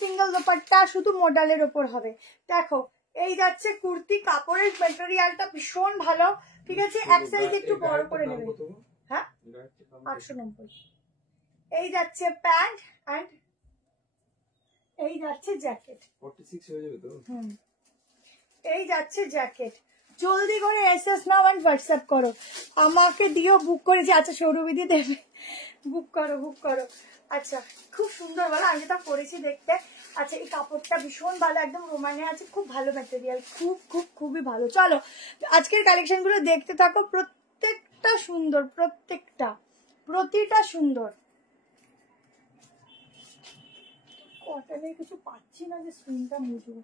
সিঙ্গেল দোপাট্টা, শুধু মডেলের ওপর হবে। দেখো এই যাচ্ছে কুর্তি, কাপড়ের ম্যাটেরিয়ালটা ভীষণ ভালো, ঠিক আছে। এক সাইজ একটু বড় করে নেবে, হ্যাঁ 890। এই যাচ্ছে প্যান্ট এন্ড এই যাচ্ছে জ্যাকেট, 46 হয়ে যাবে তো। এই যাচ্ছে জ্যাকেট। জলদি করে এসএস নাও এন্ড হোয়াটসঅ্যাপ করো, আমাকে দিও, বুক করেছি। আচ্ছা সৌরবিধি দেবে, বুক করো বুক করো। আচ্ছা খুব সুন্দর বলো, আমি যেটা পরেছি দেখতে। আচ্ছা এই কাপড়টা ভীষণ ভালো, একদম রোমানে আছে, খুব ভালো ম্যাটেরিয়াল, খুব খুব খুবই ভালো। চলো আজকের কালেকশন গুলো দেখতে থাকো, প্রত্যেকটা সুন্দর, প্রতিটা সুন্দর। কটনের কিছু পাচ্ছি না যে স্ক্রিনটা মুছবো,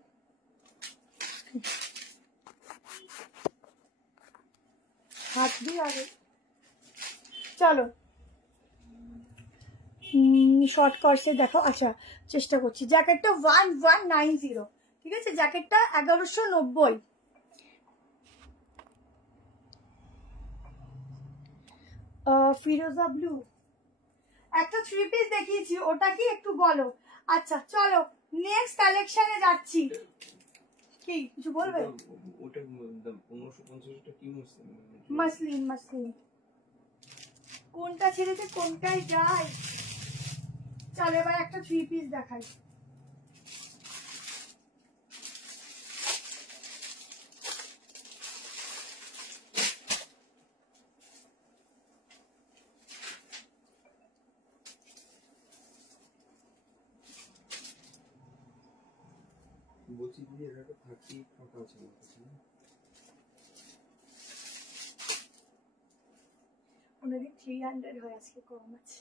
হাত দিয়ে আগে। চলো শর্ট কর্সে দেখো, আচ্ছা চেষ্টা করছি। জ্যাকেটটা 1190, ঠিক আছে, জ্যাকেটটা 1190। ফিরোজা ব্লু, একটা 3 পিস দেখিয়েছি, ওটা কি একটু বলো। আচ্ছা চলো নেক্সট কালেকশনে যাচ্ছি। কি কিছু বলবে? ওটা 1550 টা কি মাসলিন, মাসলিন কোনটা ছেড়েছে কোনটাই যায়। চলো এবার একটা 3 পিস দেখাই। বলছি বলছি দিদি এটা একটা 30 টাকা আছে আমার কাছে না? ওনাদের 300 হয়ে আজকে কম আছে।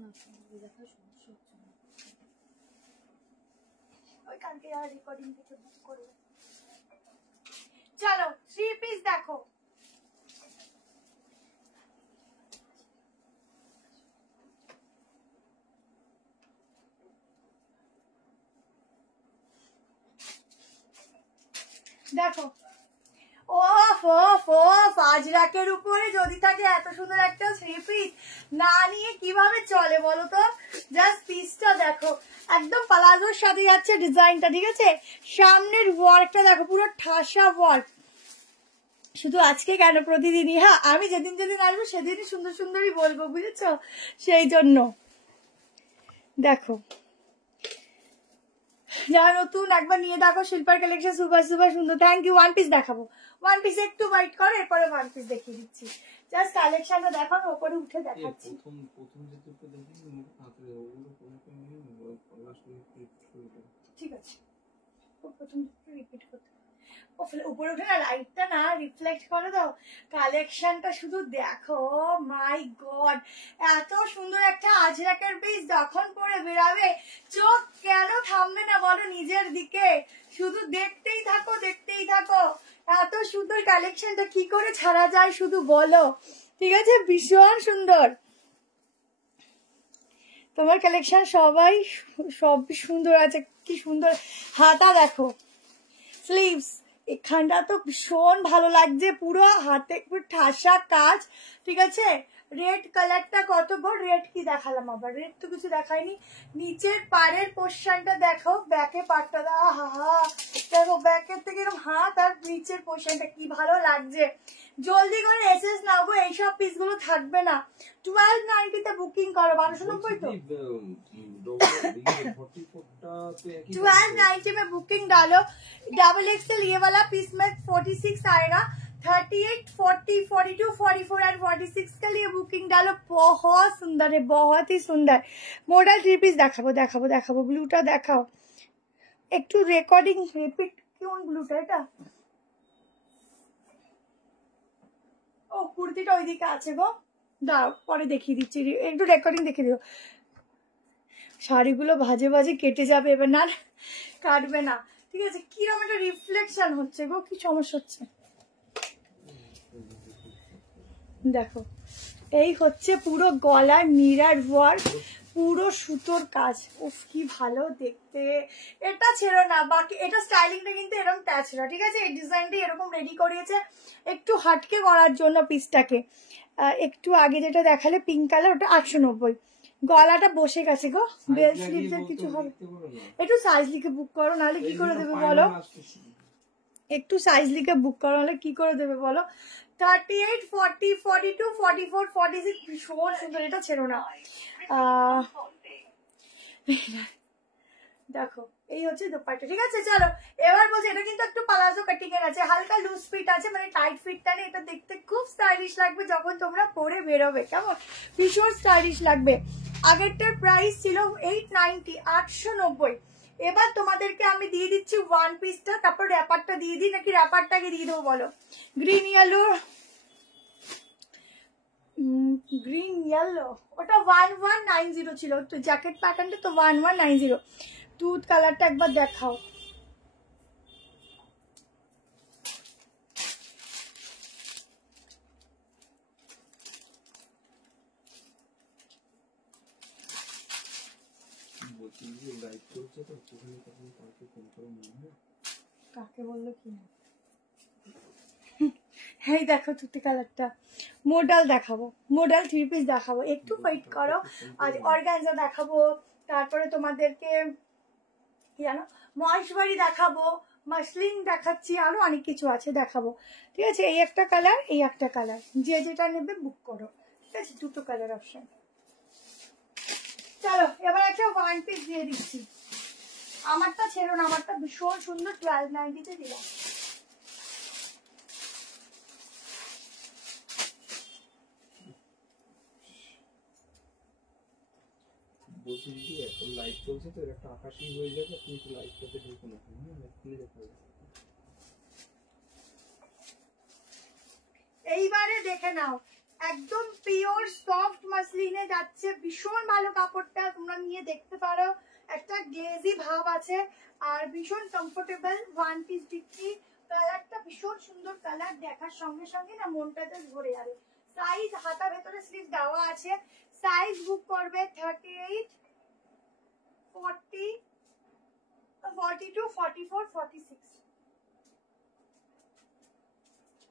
না তোমাকে দেখার সমস্যা হচ্ছে না। ওই কালকে আর রেকর্ডিং থেকে বুক করবে। চলো 3 পিস দেখো। দেখো ওফ ওফ ওফ, আজরাকের উপরে যদি থাকে এত সুন্দর একটা 3 পিস, না নিয়ে কিভাবে চলে বলো তো? জাস্ট পিসটা দেখো, একদম প্লাজোর সাথে যাচ্ছে ডিজাইনটা, ঠিক আছে? সামনের ওয়ার্কটা দেখো, পুরো ঠাসা ওয়ার্ক। শুধু আজকে কেন, প্রতিদিনই। হ্যাঁ, আমি যেদিন যেদিন আসবো সেদিনই সুন্দর সুন্দরই বলবো, বুঝেছো? সেই জন্য দেখো, যারা নতুন একবার নিয়ে দেখো শিল্পার কালেকশন, সুপার সুপার সুন্দর। Thank you. 1 পিস দেখাবো, 1 পিস একটু ওয়েট করো, এরপরে 1 পিস দেখিয়ে দিচ্ছি। জাস্ট কালেকশনটা দেখো, ওপরে উঠে দেখাচ্ছি। প্রথম যে দুটো দেখি মুখে তাড়াতাড়ি ওগুলো কোনোটা নিয়ে লাস্ট মিনিট ঠিক আছে, প্রথম রিপিট করতে উপরে উঠে না, লাইটটা না রিফ্লেক্ট করে দাও। কালেকশনটা শুধু দেখো, মাই গড, এত সুন্দর একটা আজরাকের পিস যখন পরে বেরাবে চোখ কেন থামবে না বলো নিজের দিকে? শুধু দেখতেই থাকো, দেখতেই থাকো। এত সুন্দর কালেকশনটা কি করে ছাড়া যায় শুধু বলো, ঠিক আছে? ভীষণ সুন্দর তোমার কালেকশন, সবাই সব সুন্দর আছে। কি সুন্দর হাতা দেখো, স্লিভস, এখানটা তো ভীষণ ভালো লাগছে, পুরো হাতে পুরো ঠাসা কাজ, ঠিক আছে? রেড কালারটা কত বড়, রেড কি দেখালাম আবার, রেড তো কিছু দেখাইনি। নিচের পাড়ের পোর্শনটা দেখো, ব্যাকে পাটটা হা হা দেখো, ব্যাকের থেকে এরকম হাত, আর নিচের পোর্শনটা কি ভালো লাগছে। জলদি করে এসএস নাও গো, এইসব পিস গুলো থাকবে না। 1290 তে বুকিং করো। 1290 তো 1290 में बुकिंग डालो। डबल एक्सएल ये वाला पीस में 46 आएगा, 38, 40, 42, 44 एंड 46 के लिए बुकिंग डालो। बहुत सुंदर है, बहुत ही सुंदर मॉडल 3 পিস দেখাবো দেখাবো দেখাবো। ব্লুটা দেখাও একটু, রেকর্ডিং রিপিট কোন ব্লুটা? এটা ও কুর্তিটা ওইদিকে আছে গো, দাও পরে দেখিয়ে দিচ্ছি, একটু রেকর্ডিং দেখিয়ে দিও। শাড়িগুলো ভাজে ভাজে কেটে যাবে এবার, না কাটবে না, ঠিক আছে? কিরকম একটা রিফ্লেকশন হচ্ছে গো, কি সমস্যা হচ্ছে দেখো। এই হচ্ছে পুরো গলার মিরার ওয়ার্ক, পুরো সুতোর কাজ। উফ কি ভালো দেখতে, এটা ছেড়ো না। বাকি এটা স্টাইলিংটা কিন্তু এরকম ট্যাচরা, ঠিক আছে? এই ডিজাইনটা এরকম রেডি করিয়েছে একটু হাটকে করার জন্য পিসটাকে। একটু আগে যেটা দেখালে পিঙ্ক কালার, ওটা 890। গলাটা বসে গেছে গো, বেল স্লিভস এর কিছু হবে। একটু সাইজ লিখে বুক করো, নাহলে কি করে দেবে বলো? একটু সাইজ লিখে বুক করো, নাহলে কি করে দেবে বলো? 38, 40, 42, 44, 46 ভীষণ সুন্দর, এটা ছেড়ো না। দেখো এই হচ্ছে দোপাট্টা, ঠিক আছে? চলো এবার বলছি, এটা কিন্তু একটু পালাজো কাটিং এর আছে, হালকা লুজ ফিট আছে, মানে টাইট ফিটটা নেই। এটা দেখতে খুব স্টাইলিশ লাগবে যখন তোমরা পরে বেরোবে, কেমন ভীষণ স্টাইলিশ লাগবে। আগেরটার প্রাইস ছিল 890, 890। এবার তোমাদেরকে আমি দিয়ে দিচ্ছি 1 পিসটা, তারপর র্যাপারটা দিয়ে দিই, নাকি র্যাপারটাকে দিয়ে দেবো বলো? গ্রিন ইয়েলো, গ্রিন ইয়েলো, ওটা 1190 ছিল তো, জ্যাকেট প্যাটার্নটা তো 1190। দুধ কালারটা একবার দেখাও। কাকে বললো কি না? এই দেখো তুতে কালারটা, মডেল দেখাবো, মডেল 3 পিস দেখাবো, একটু ওয়েট করো। আর অর্গানজা দেখাবো, তারপরে তোমাদেরকে কি জানো মহেশবাড়ি দেখাবো, মাসলিন দেখাচ্ছি, আরো অনেক কিছু আছে দেখাবো, ঠিক আছে? এই একটা কালার, এই একটা কালার, যে যেটা নেবে বুক করো, ঠিক আছে? দুটো কালার অপশন। চলো এবার একটা 1 পিস দিয়ে দিচ্ছি। আমারটা ছেড়ো না, আমারটা ভীষণ সুন্দর, 1290 তে দিলাম। বলছি দিদি এখন লাইভ চলছে তো একটা আকাশি হয়ে যাবে, তুমি একটু লাইভটাতে ঢুকো না, এক্ষুনি দেখা যাবে। এইবারে দেখে নাও, একদম পিওর সফট মাসলিনে যাচ্ছে, ভীষণ ভালো কাপড়টা, তোমরা নিয়ে দেখতে পারো। একটা গ্লেজি ভাব আছে আর ভীষণ কমফোর্টেবল। ওয়ান পিস দিচ্ছি, কালারটা ভীষণ সুন্দর কালার, দেখার সঙ্গে সঙ্গে না মনটাতে ভরে যাবে। সাইজ হাতা ভেতরে স্লিভ দেওয়া আছে, সাইজ বুক করবে 38, 40, 42, 44, 46,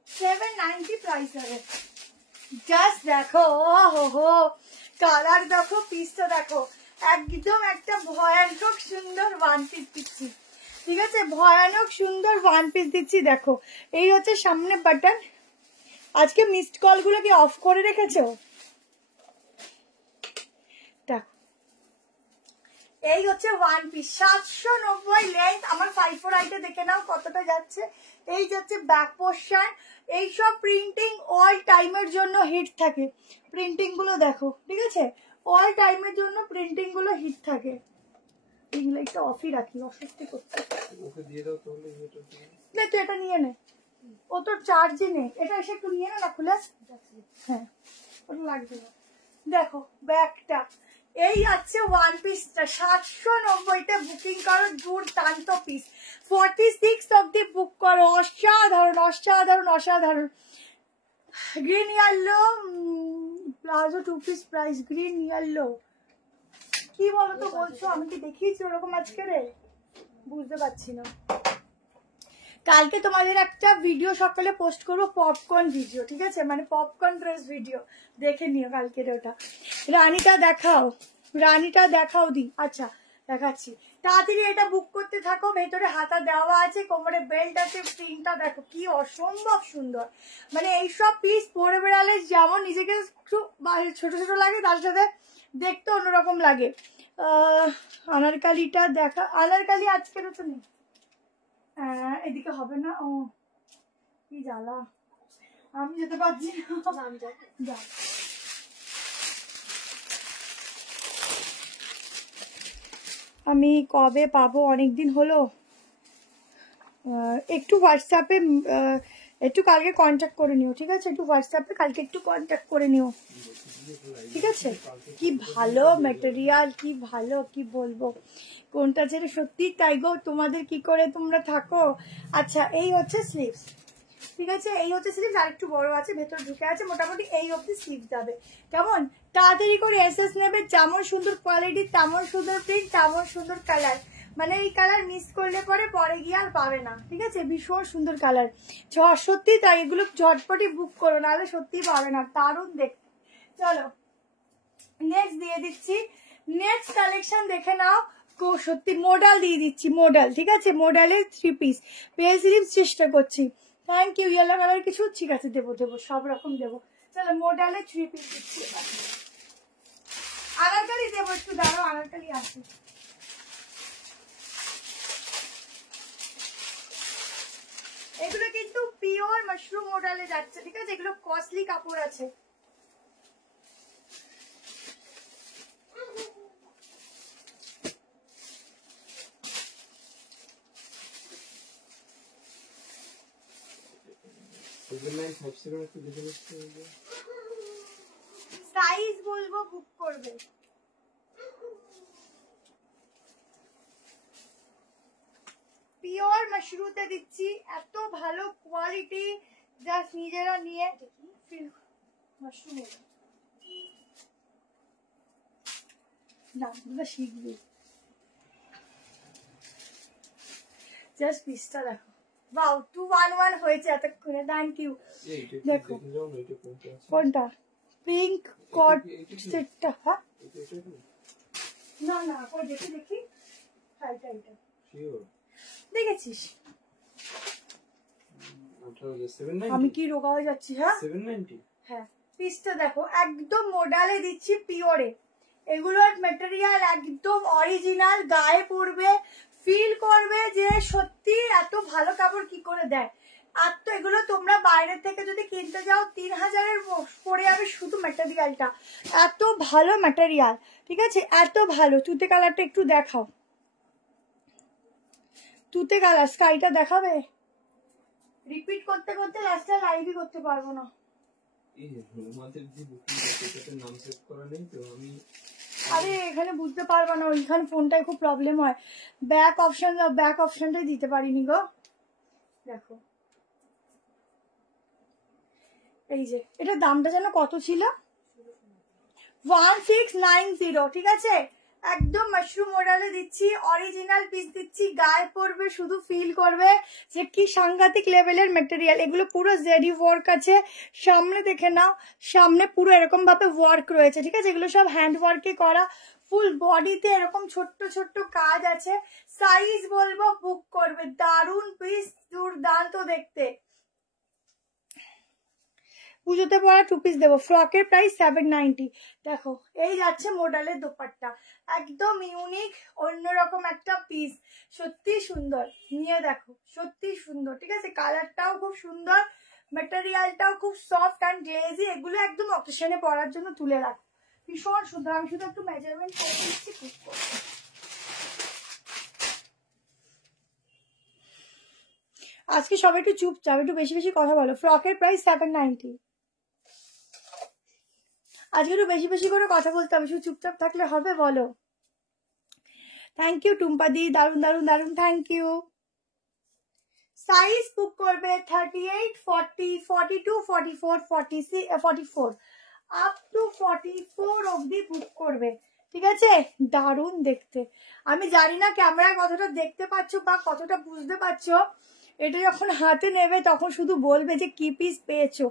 790 প্রাইস হবে। জাস্ট দেখো, ওহো কালার দেখো, পিসটা দেখো, একদম একটা ভয়ানক সুন্দর ওয়ান পিস দিচ্ছি, ঠিক আছে, ভয়ানক সুন্দর ওয়ান পিস দিচ্ছি। দেখো এই হচ্ছে সামনে বাটন। আজকে মিসড কল গুলো কি অফ করে রেখেছো? দেখো এই হচ্ছে ওয়ান পিস, 790 লেন্থ। আমার 548 দেখে নাও কতটা যাচ্ছে। এই যাচ্ছে ব্যাক পোর্শন। এইসব প্রিন্টিং অল টাইমের জন্য হিট থাকে, প্রিন্টিং গুলো দেখো, ঠিক আছে, অল টাইমের জন্য প্রিন্টিং গুলো হিট থাকে। এগুলো একটু অফই রাখি, অস্বস্তি করছে। ওকে দিয়ে দাও তাহলে, এটা না তুই এটা নিয়ে নে, ও তো চার্জে নেই, এটা এসে একটু নিয়ে না খুলে। হ্যাঁ ওটা লাগবে না। দেখো ব্যাগটা, এই আছে ওয়ান পিসটা, 790টা বুকিং করো, দুর্দান্ত পিস। 46 অব্দি বুক করো, অসাধারণ অসাধারণ অসাধারণ। Green yellow palazzo 2 piece price, green yellow কি বলো তো বলছো, আমি কি দেখিয়েছি ওরকম আজকে রে, বুঝতে পারছি না। কালকে তোমাদের একটা ভিডিও সকালে পোস্ট করবো, পপকর্ন ভিডিও, ঠিক আছে, মানে পপকর্ন ড্রেস ভিডিও, দেখে নিও কালকের ওটা। রানীটা দেখাও, রানীটা দেখাও দি। আচ্ছা দেখাচ্ছি, তাড়াতাড়ি এটা বুক করতে থাকো। ভেতরে হাতা দেওয়া আছে, কোমরে বেল্ট আছে, প্রিন্টটা দেখো কি অসম্ভব সুন্দর। মানে এইসব পিস পরে বেড়ালে যেমন নিজেকে একটু ছোট ছোট লাগে, তার সাথে দেখতে অন্যরকম লাগে। আনারকালিটা দেখা, আনারকালি আজকেরও তো নেই, এদিকে হবে না। ও কি জ্বালা, আমি যেতে পারছি না। আমি কবে পাবো, অনেকদিন হলো। একটু হোয়াটসঅ্যাপে একটু কালকে কন্ট্যাক্ট করে নিও, ঠিক আছে, একটু হোয়াটসঅ্যাপে কালকে একটু কন্ট্যাক্ট করে নিও, ঠিক আছে। কি ভালো ম্যাটেরিয়াল, কি ভালো, কি বলবো, কোনটা ছেড়ে সত্যি তাই গো, তোমাদের কি করে তোমরা থাকো। আচ্ছা এই হচ্ছে স্লিভস, ঠিক আছে, এই হচ্ছে স্লিভস, আর একটু বড় আছে, ভেতর ঢুকে আছে, মোটামুটি এই অবধি স্লিভস যাবে। কেমন তাড়াতাড়ি করে এসএস নেবে, যেমন সুন্দর কোয়ালিটি তেমন সুন্দর প্রিন্ট তেমন সুন্দর কালার। মানে এই কালার মিস করলে পরে গিয়ে আর পাবে না, ঠিক আছে, ভীষণ সুন্দর কালার। সত্যি তাই, এগুলো ঝটপটি বুক করো, নাহলে সত্যি পাবে না, দারুণ দেখতে। চলো নেক্সট দিয়ে দিচ্ছি, নেক্সট কালেকশন দেখে নাও। সত্যি মডেল দিয়ে দিচ্ছি, মডেল, ঠিক আছে, মডেলের 3 পিস পেয়ে স্লিভস চেষ্টা করছি। Thank you. ইয়েলো কালার কিছু, ঠিক আছে, দেবো দেবো, সব রকম দেবো। চলো মডেলের 3 পিস দিচ্ছি। আনারকালি দেবো, একটু দাঁড়াও, আনারকালি আছে। এগুলো কিন্তু পিওর মাশরুম মডেলে যাচ্ছে, ঠিক আছে, এগুলো কস্টলি কাপড় আছে। সাইজ বলবো, বুক করবে। পিওর মাশরুতে দিচ্ছি, এত ভালো কোয়ালিটি, জাস্ট নিজেরা নিয়ে ফিল। মাশরুম না শিখবি, জাস্ট পিসটা দেখো। বাউ 211 হয়েছে এতক্ষণে, থ্যাংক ইউ। দেখো কোনটা, পিঙ্ক কট সেটটা, হ্যাঁ না না কই দেখি দেখি, এটা এটা দেখেছিস, আমি কি রোগা হয়ে যাচ্ছি। হ্যাঁ 790, হ্যাঁ পিসটা দেখো, একদম মডেলে দিচ্ছি পিওরে, এগুলোর ম্যাটেরিয়াল একদম অরিজিনাল, গায়ে পড়বে, ফিল করবে যে সত্যি এত ভালো কাপড় কি করে দেয়। আর তো এগুলো তোমরা বাইরে থেকে যদি কিনতে যাও 3000-এর পড়ে যাবে শুধু ম্যাটেরিয়ালটা। এত ভালো ম্যাটেরিয়াল, ঠিক আছে, এত ভালো। তুতে কালারটা একটু দেখাও, তুতে কালার স্কাইটা দেখাবে। রিপিট করতে করতে লাস্টে লাইভই করতে পারবো না। আরে এখানে বুঝতে পারবো না, ওইখানে ফোনটায় খুব প্রবলেম হয়। ব্যাক অপশনটাই দিতে পারিনি গো। দেখো এই যে এটা দামটা যেন কত ছিল, 1690, ঠিক আছে। একদম মাশরুম মডেলে দিচ্ছি, অরিজিনাল পিস দিচ্ছি, গায়ে পরবে শুধু ফিল করবে যে কি সাংঘাতিক লেভেলের ম্যাটেরিয়াল। এগুলো পুরো জেডি ওয়ার্ক আছে, সামনে দেখে নাও, সামনে পুরো এরকম ভাবে ওয়ার্ক রয়েছে, ঠিক আছে। এগুলো সব হ্যান্ড ওয়ার্কে করা, ফুল বডিতে এরকম ছোট্ট ছোট্ট কাজ আছে। সাইজ বলবো বুক করবে, দারুন পিস, দুর্দান্ত দেখতে। পুজোতে পরা 2 পিস দেবো, ফ্রকের প্রাইস 790। দেখো এই যাচ্ছে মডেলের দোপাট্টা, একদম ইউনিক অন্যরকম একটা পিস, সত্যি সুন্দর। নিয়ে দেখো সত্যি সুন্দর, ঠিক আছে। কালারটাও খুব সুন্দর, ম্যাটেরিয়ালটাও খুব সফট অ্যান্ড গ্লেজি। এগুলো একদম অকেশনে পরার জন্য তুলে রাখো, ভীষণ সুন্দর। আমি শুধু একটু মেজারমেন্ট করে দিচ্ছি, ঠিক করে। আজকে সবাই একটু চুপচাপ, একটু বেশি বেশি কথা বলো। ফ্রকের প্রাইস 790। আজকে একটু বেশি বেশি করে কথা বলতে হবে, শুধু চুপচাপ থাকলে হবে বলো। থ্যাংক ইউ টুম্পা দি, দারুন দারুন দারুন, থ্যাংক ইউ। সাইজ বুক করবে 38, 40, 42, 44, 44 আপ টু 44 অবধি বুক করবে, ঠিক আছে। দারুন দেখতে। আমি জানি না ক্যামেরায় কতটা দেখতে পাচ্ছ বা কতটা বুঝতে পারছো, এটা যখন হাতে নেবে তখন শুধু বলবে যে কি পিস পেয়েছো।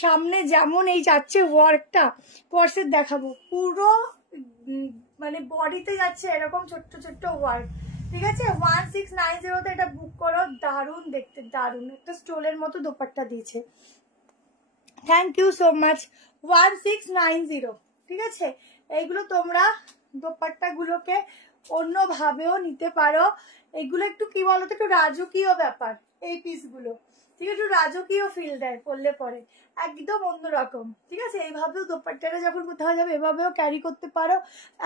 সামনে যেমন এই যাচ্ছে ওয়ার্কটা, কোর্সের দেখাবো, পুরো মানে বডিতে যাচ্ছে এরকম ছোট্ট ছোট্ট ওয়ার্ক, ঠিক আছে। 1690 এটা বুক করো, দারুন দেখতে, দারুন। একটা স্টোলের মতো দোপাট্টা দিয়েছে, থ্যাংক ইউ সো মাচ। 1690, ঠিক আছে। এইগুলো তোমরা দোপাট্টাগুলোকে অন্যভাবেও নিতে পারো। এগুলো একটু কি বলতো, একটু রাজকীয় ব্যাপার এই পিসগুলো, ঠিক আছে। একটু রাজকীয় ফিল দেয় পরলে পরে, একদম অন্যরকম, ঠিক আছে। এইভাবেও দোপাট্টাটা যখন কোথাও যাবে এভাবেও ক্যারি করতে পারো,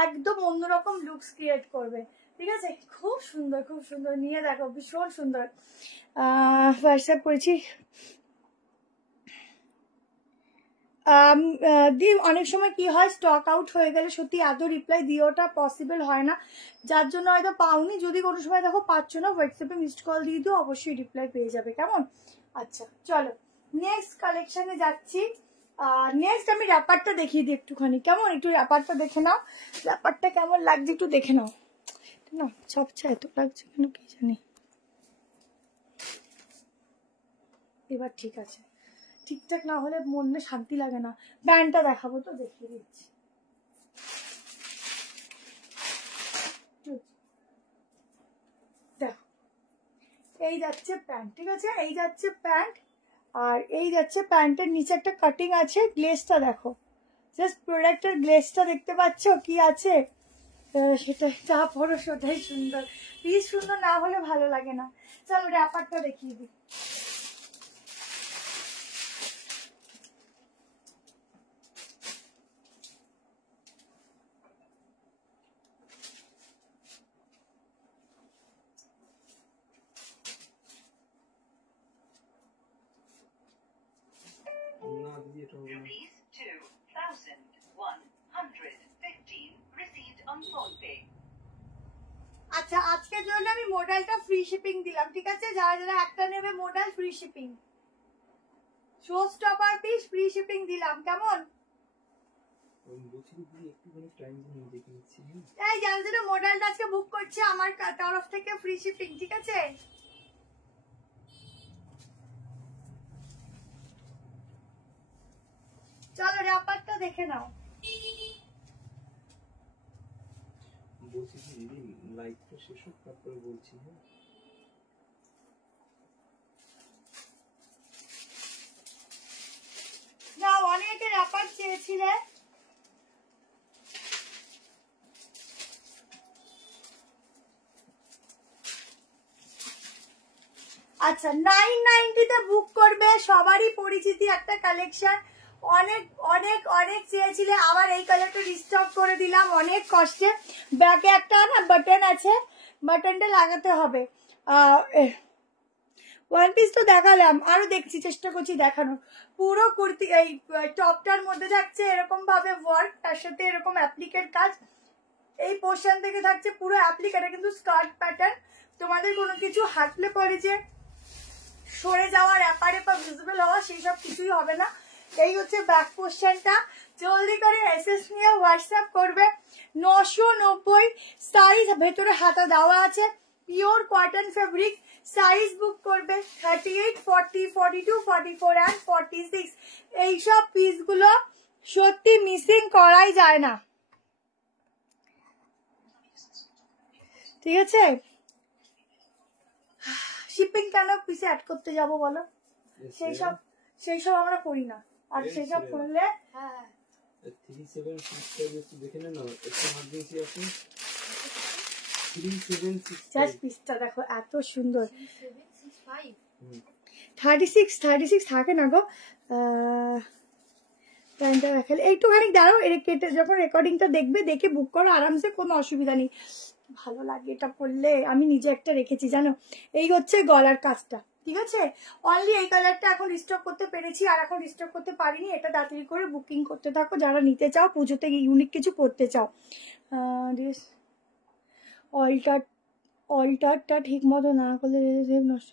একদম অন্যরকম লুকস ক্রিয়েট করবে, ঠিক আছে। খুব সুন্দর, খুব সুন্দর। নিয়ে দেখো ভীষণ সুন্দর। হোয়াটসঅ্যাপ করেছি দি, অনেক সময় কি হয় স্টক আউট হয়ে গেলে সত্যি এত রিপ্লাই দিওটা পসিবল হয় না, যার জন্য হয়তো পাওনি। যদি কোনো সময় দেখো পাচ্ছ না, হোয়াটসঅ্যাপে মিসড কল দিয়ে দিও, অবশ্যই রিপ্লাই পেয়ে যাবে, কেমন। আচ্ছা চলো নেক্সট কালেকশনে যাচ্ছি। নেক্সট আমি র্যাপারটা দেখিয়ে দিই একটুখানি, কেমন। একটু র্যাপারটা দেখে নাও, র্যাপারটা কেমন লাগছে একটু দেখে নাও না। সবচা এত লাগছে কেন কি জানি। এবার ঠিক আছে, ঠিকঠাক না হলে মনে শান্তি লাগে না। প্যান্টটা দেখাবো তো, দেখিয়ে দিচ্ছি। দেখো এই যাচ্ছে প্যান্ট, ঠিক আছে। এই যাচ্ছে প্যান্ট, আর এই যাচ্ছে প্যান্টের নিচে একটা কাটিং আছে। গ্লেসটা দেখো, জাস্ট প্রোডাক্টের গ্লেসটা দেখতে পাচ্ছ কি আছে, সেটা যা পড়ো সেটাই সুন্দর। পিস সুন্দর না হলে ভালো লাগে না। চলো র্যাপারটা দেখিয়ে দিই। আচ্ছা আজকের জন্য আমি মডেলটা ফ্রি শিপিং দিলাম, ঠিক আছে। যারা যারা একটা নেবে model free shipping, show stopper piece free shipping দিলাম, কেমন। এই যারা যারা মডেলটা আজকে বুক করছে আমার তরফ থেকে ফ্রি শিপিং, ঠিক আছে। চলো র্যাপারটা দেখে নাও। বলছি দিদি লাইভটা শেষ হোক তারপরে বলছি। হ্যাঁ না অনেকে র্যাপার চেয়েছিলে, আচ্ছা আচ্ছা 990 তে বুক করবে, সবারই পরিচিতি একটা কালেকশন, অনেক অনেক অনেক চেয়েছিলে, আবার এই কালারটা রিস্টক করে দিলাম অনেক কষ্টে। ব্যাকে একটা না বাটন আছে, বাটনটা লাগাতে হবে। ওয়ান পিস তো দেখালাম, আরো দেখছি, চেষ্টা করছি দেখানো। পুরো কুর্তি এই টপটার মধ্যে থাকছে এরকম ভাবে ওয়ার্ক, তার সাথে এরকম অ্যাপ্লিকের কাজ। এই পোর্শন থেকে থাকছে পুরো অ্যাপ্লিকেটা কিন্তু স্কার্ট প্যাটার্ন। তোমাদের কোনো কিছু হাঁটলে পরে যে সরে যাওয়ার ব্যাপারে বা ভিজিবল হওয়া সেই সব কিছুই হবে না। এই হচ্ছে ব্যাক পোর্শনটা। জলদি করে এসএস নিয়ে হোয়াটসঅ্যাপ করবে। 990 সাইজ, ভেতরে হাতা দেওয়া আছে, পিওর কটন ফেব্রিক। সাইজ বুক করবে 38, 40, 42, 44 অ্যান্ড 46। এইসব পিসগুলো সত্যি মিসিং করাই যায় না, ঠিক আছে? শিপিং কেন পিসে অ্যাড করতে যাব বলো? সেই সব আমরা করি না, আর সেই সব করলে হ্যাঁ 3765 দেখে না, একটু ইমার্জেন্সি আছে। 3765 জাস্ট পিসটা দেখো এত সুন্দর। 765 36 থাকে না গো। প্যান্টটা দেখালে একটুখানি দাঁড়াও, কেটে যখন রেকর্ডিংটা দেখবে দেখে বুক করো আরামসে, কোনো অসুবিধা নেই। ভালো লাগে এটা পরলে, আমি নিজে একটা রেখেছি জানো। এই হচ্ছে গলার কাজটা, ঠিক আছে? অনলি এই কালারটা এখন রিস্টক করতে পেরেছি, আর এখন রিস্টক করতে পারিনি। এটা তাড়াতাড়ি করে বুকিং করতে থাকো যারা নিতে চাও, পুজোতে ইউনিক কিছু পরতে চাও। অল্টারটা ঠিক মতো না করলে নষ্ট।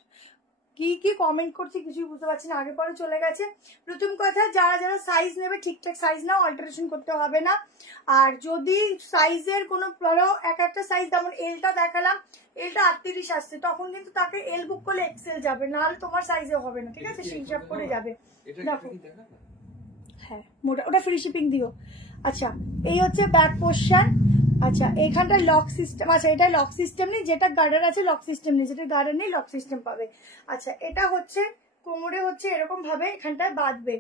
কি কি কমেন্ট করছি কিছুই বুঝতে পারছি না, আগে পরে চলে গেছে। প্রথম কথা, যারা যারা সাইজ নেবে ঠিকঠাক সাইজ নাও, অল্টারেশন করতে হবে না। আর যদি সাইজের কোনো ধরো এক একটা সাইজ, যেমন এলটা দেখালাম, এলটা 38 আসছে, তখন কিন্তু তাকে এল বুক করলে এক্সেল যাবে, নাহলে তোমার সাইজে হবে না, ঠিক আছে? সেই হিসাব করে যাবে। দেখো হ্যাঁ, ওটা ফ্রি শিপিং দিও। আচ্ছা এই হচ্ছে ব্যাক পোর্শন। আচ্ছা এখানটা লক সিস্টেম, আচ্ছা এটা লক সিস্টেম নেই, যেটা গার্ডার আছে লক সিস্টেম নেই, যেটা গার্ডার নেই লক সিস্টেম পাবে। আচ্ছা এটা হচ্ছে কোমরে হচ্ছে এরকম ভাবে এখানটায় বাঁধবে,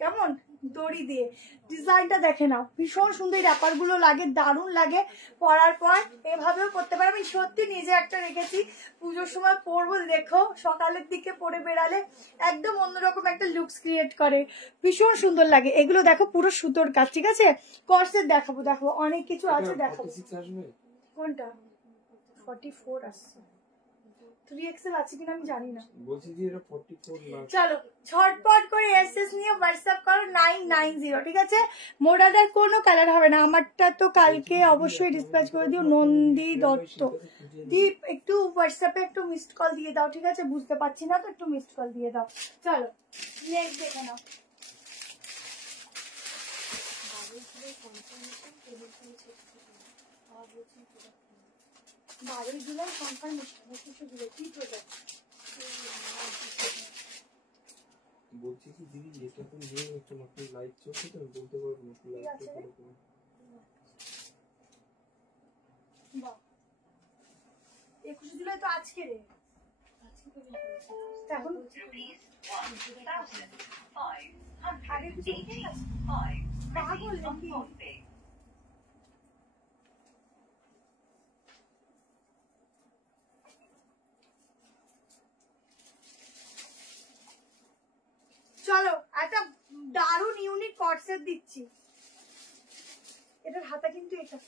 কেমন দড়ি দিয়ে। ডিজাইনটা দেখে নাও, ভীষণ সুন্দর। র্যাপার গুলো লাগে, দারুণ লাগে পরার পর। এভাবেও পরতে পারো, আমি সত্যি নিজে একটা রেখেছি, পুজোর সময় পরবো, দেখো সকালের দিকে পরে বেড়ালে একদম অন্যরকম একটা লুকস ক্রিয়েট করে, ভীষণ সুন্দর লাগে। এগুলো দেখো পুরো সুতোর কাজ, ঠিক আছে? কর্সেট দেখাবো, দেখো অনেক কিছু আছে, দেখাবো। কোনটা 44 আসছে, 3XL আছে কিনা আমি জানি না, বলছি যে এটা 44 না। চলো ঝটপট করে এসএস নিয়ে হোয়াটসঅ্যাপ করো 990, ঠিক আছে? মোডাটার কোনো কালার হবে না। আমারটা তো কালকে অবশ্যই ডিসপ্যাচ করে দিও, নন্দী দত্ত। দীপ একটু হোয়াটসঅ্যাপে একটু মিসড কল দিয়ে দাও, ঠিক আছে? বুঝতে পারছি না তো, একটু মিসড কল দিয়ে দাও। চলো নেক্সট দেখে নাও। বারোই জুলাই কনফার্মেশন, 21 জুলাই কি প্রোডাক্ট বলছি কি দিদি, এটা তো নিয়ে একটু নতুন লাইট চলছে তো, বলতে পারবো না লাইট তো করে। বাহ 21 জুলাই তো আজকে রে, এখন পাগল নাকি? চলো একটা দারুণ ইউনিক কর্সেট দিচ্ছি, এটার হাতা কিন্তু এটা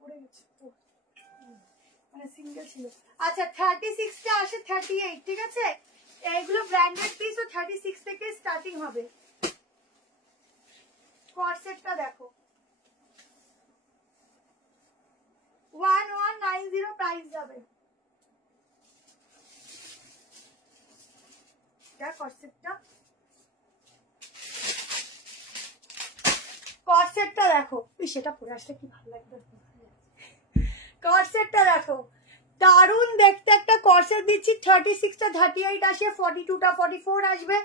পড়ে গেছে, মানে সিঙ্গেল ছিল। আচ্ছা 36টা আসে 38, ঠিক আছে? এইগুলো ব্র্যান্ডেড পিস, ও 36 থেকে স্টার্টিং হবে। কর্সেটটা দেখো 1190 প্রাইস যাবে। কর্সেটটা দেখো, সেটা পরে আসলে কি ভালো লাগবে। কর্সেটটা দেখো দারুণ দেখতে একটা কর্সেট দিচ্ছি। 36টা 38 আসে, 42টা 44 আসবে।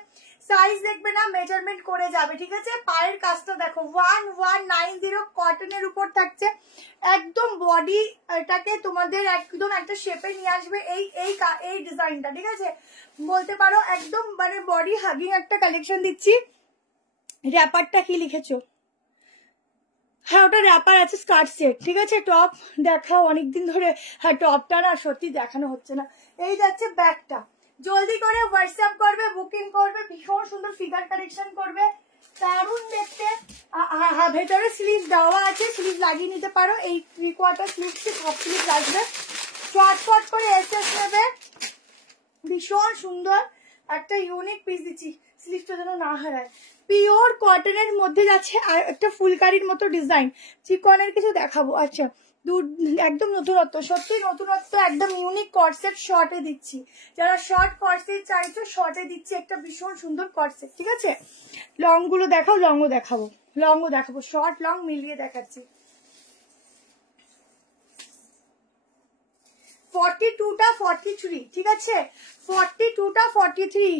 সাইজ দেখবে না, মেজারমেন্ট করে যাবে, ঠিক আছে? পায়ের কাজটা দেখো 1190 কটনের উপর থাকছে, একদম বডি এটাকে তোমাদের একদম একটা শেপে নিয়ে আসবে এই এই ডিজাইনটা, ঠিক আছে? বলতে পারো একদম মানে বডি হাগিং একটা কালেকশন দিচ্ছি। র্যাপারটা কি লিখেছো? হ্যাঁ ওটা র্যাপার আছে, স্কার্ট সেট, ঠিক আছে। টপ দেখাও অনেকদিন ধরে, হ্যাঁ টপটা না সত্যি দেখানো হচ্ছে না। এই যাচ্ছে ব্যাগটা, জলদি করে হোয়াটসঅ্যাপ করবে, বুকিং করবে, ভীষণ সুন্দর ফিগার কালেকশন করবে, দারুণ দেখতে। ভেতরে স্লিভ দেওয়া আছে, স্লিভ লাগিয়ে নিতে পারো, এই 3/4 স্লিভ কি হাফ স্লিভ লাগবে, চটপট করে এসএস নেবে, ভীষণ সুন্দর একটা ইউনিক পিস দিচ্ছি, স্লিভটা যেন না হারায়। পিওর কটনের মধ্যে যাচ্ছে আর একটা ফুলকারির মতো ডিজাইন, চিকনের কিছু দেখাবো। আচ্ছা একদম নতুনত্ব, সত্যি নতুনত্ব, একদম ইউনিক কর্সেট শর্টে দিচ্ছি, যারা শর্ট কর্সেট চাইছো শর্টে দিচ্ছি একটা ভীষণ সুন্দর কর্সেট, ঠিক আছে। লং গুলো দেখাও, লংও দেখাবো, শর্ট লং মিলিয়ে দেখাচ্ছি। 42টা 43, ঠিক আছে, 42টা 43।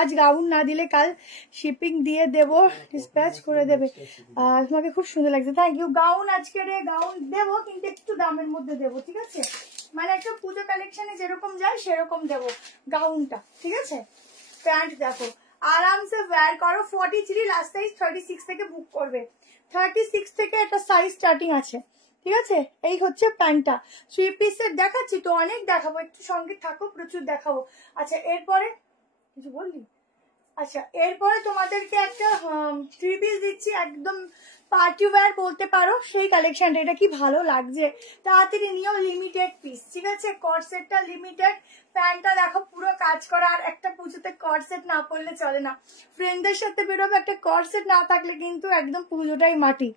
আজ গাউন না দিলে কাল শিপিং দিয়ে দেবো, ডিসপ্যাচ করে দেবে। তোমাকে খুব সুন্দর লাগছে, থ্যাংক ইউ। গাউন আজকে গাউন দেবো, কিন্তু একটু দামের মধ্যে দেবো, ঠিক আছে, মানে একটা পুজো কালেকশনে যেরকম যায় সেরকম দেবো গাউনটা, ঠিক আছে। প্যান্ট দেখো, আরামসে ওয়্যার করো। 43 লাস্ট সাইজ, 36 থেকে বুক করবে, 36 থেকে একটা সাইজ স্টার্টিং আছে, ঠিক আছে। এই হচ্ছে প্যান্টটা, 3 পিসের দেখাচ্ছি তো, অনেক দেখাবো, একটু সঙ্গে থাকো, প্রচুর দেখাবো। আচ্ছা এরপরে কিছু বললি, আচ্ছা এরপরে তোমাদেরকে একটা 3 পিস দিচ্ছি, একদম পার্টি ওয়্যার বলতে পারো সেই কালেকশনটা। এটা কি ভালো লাগছে, তাড়াতাড়ি নিও, লিমিটেড পিস, ঠিক আছে। কর্সেটটা লিমিটেড, প্যান্টটা দেখো পুরো কাজ করা, আর একটা পুজোতে কর্সেট না পরলে চলে না, ফ্রেন্ডদের সাথে বেরোবে, একটা কর্সেট না থাকলে কিন্তু একদম পুজোটাই মাটি।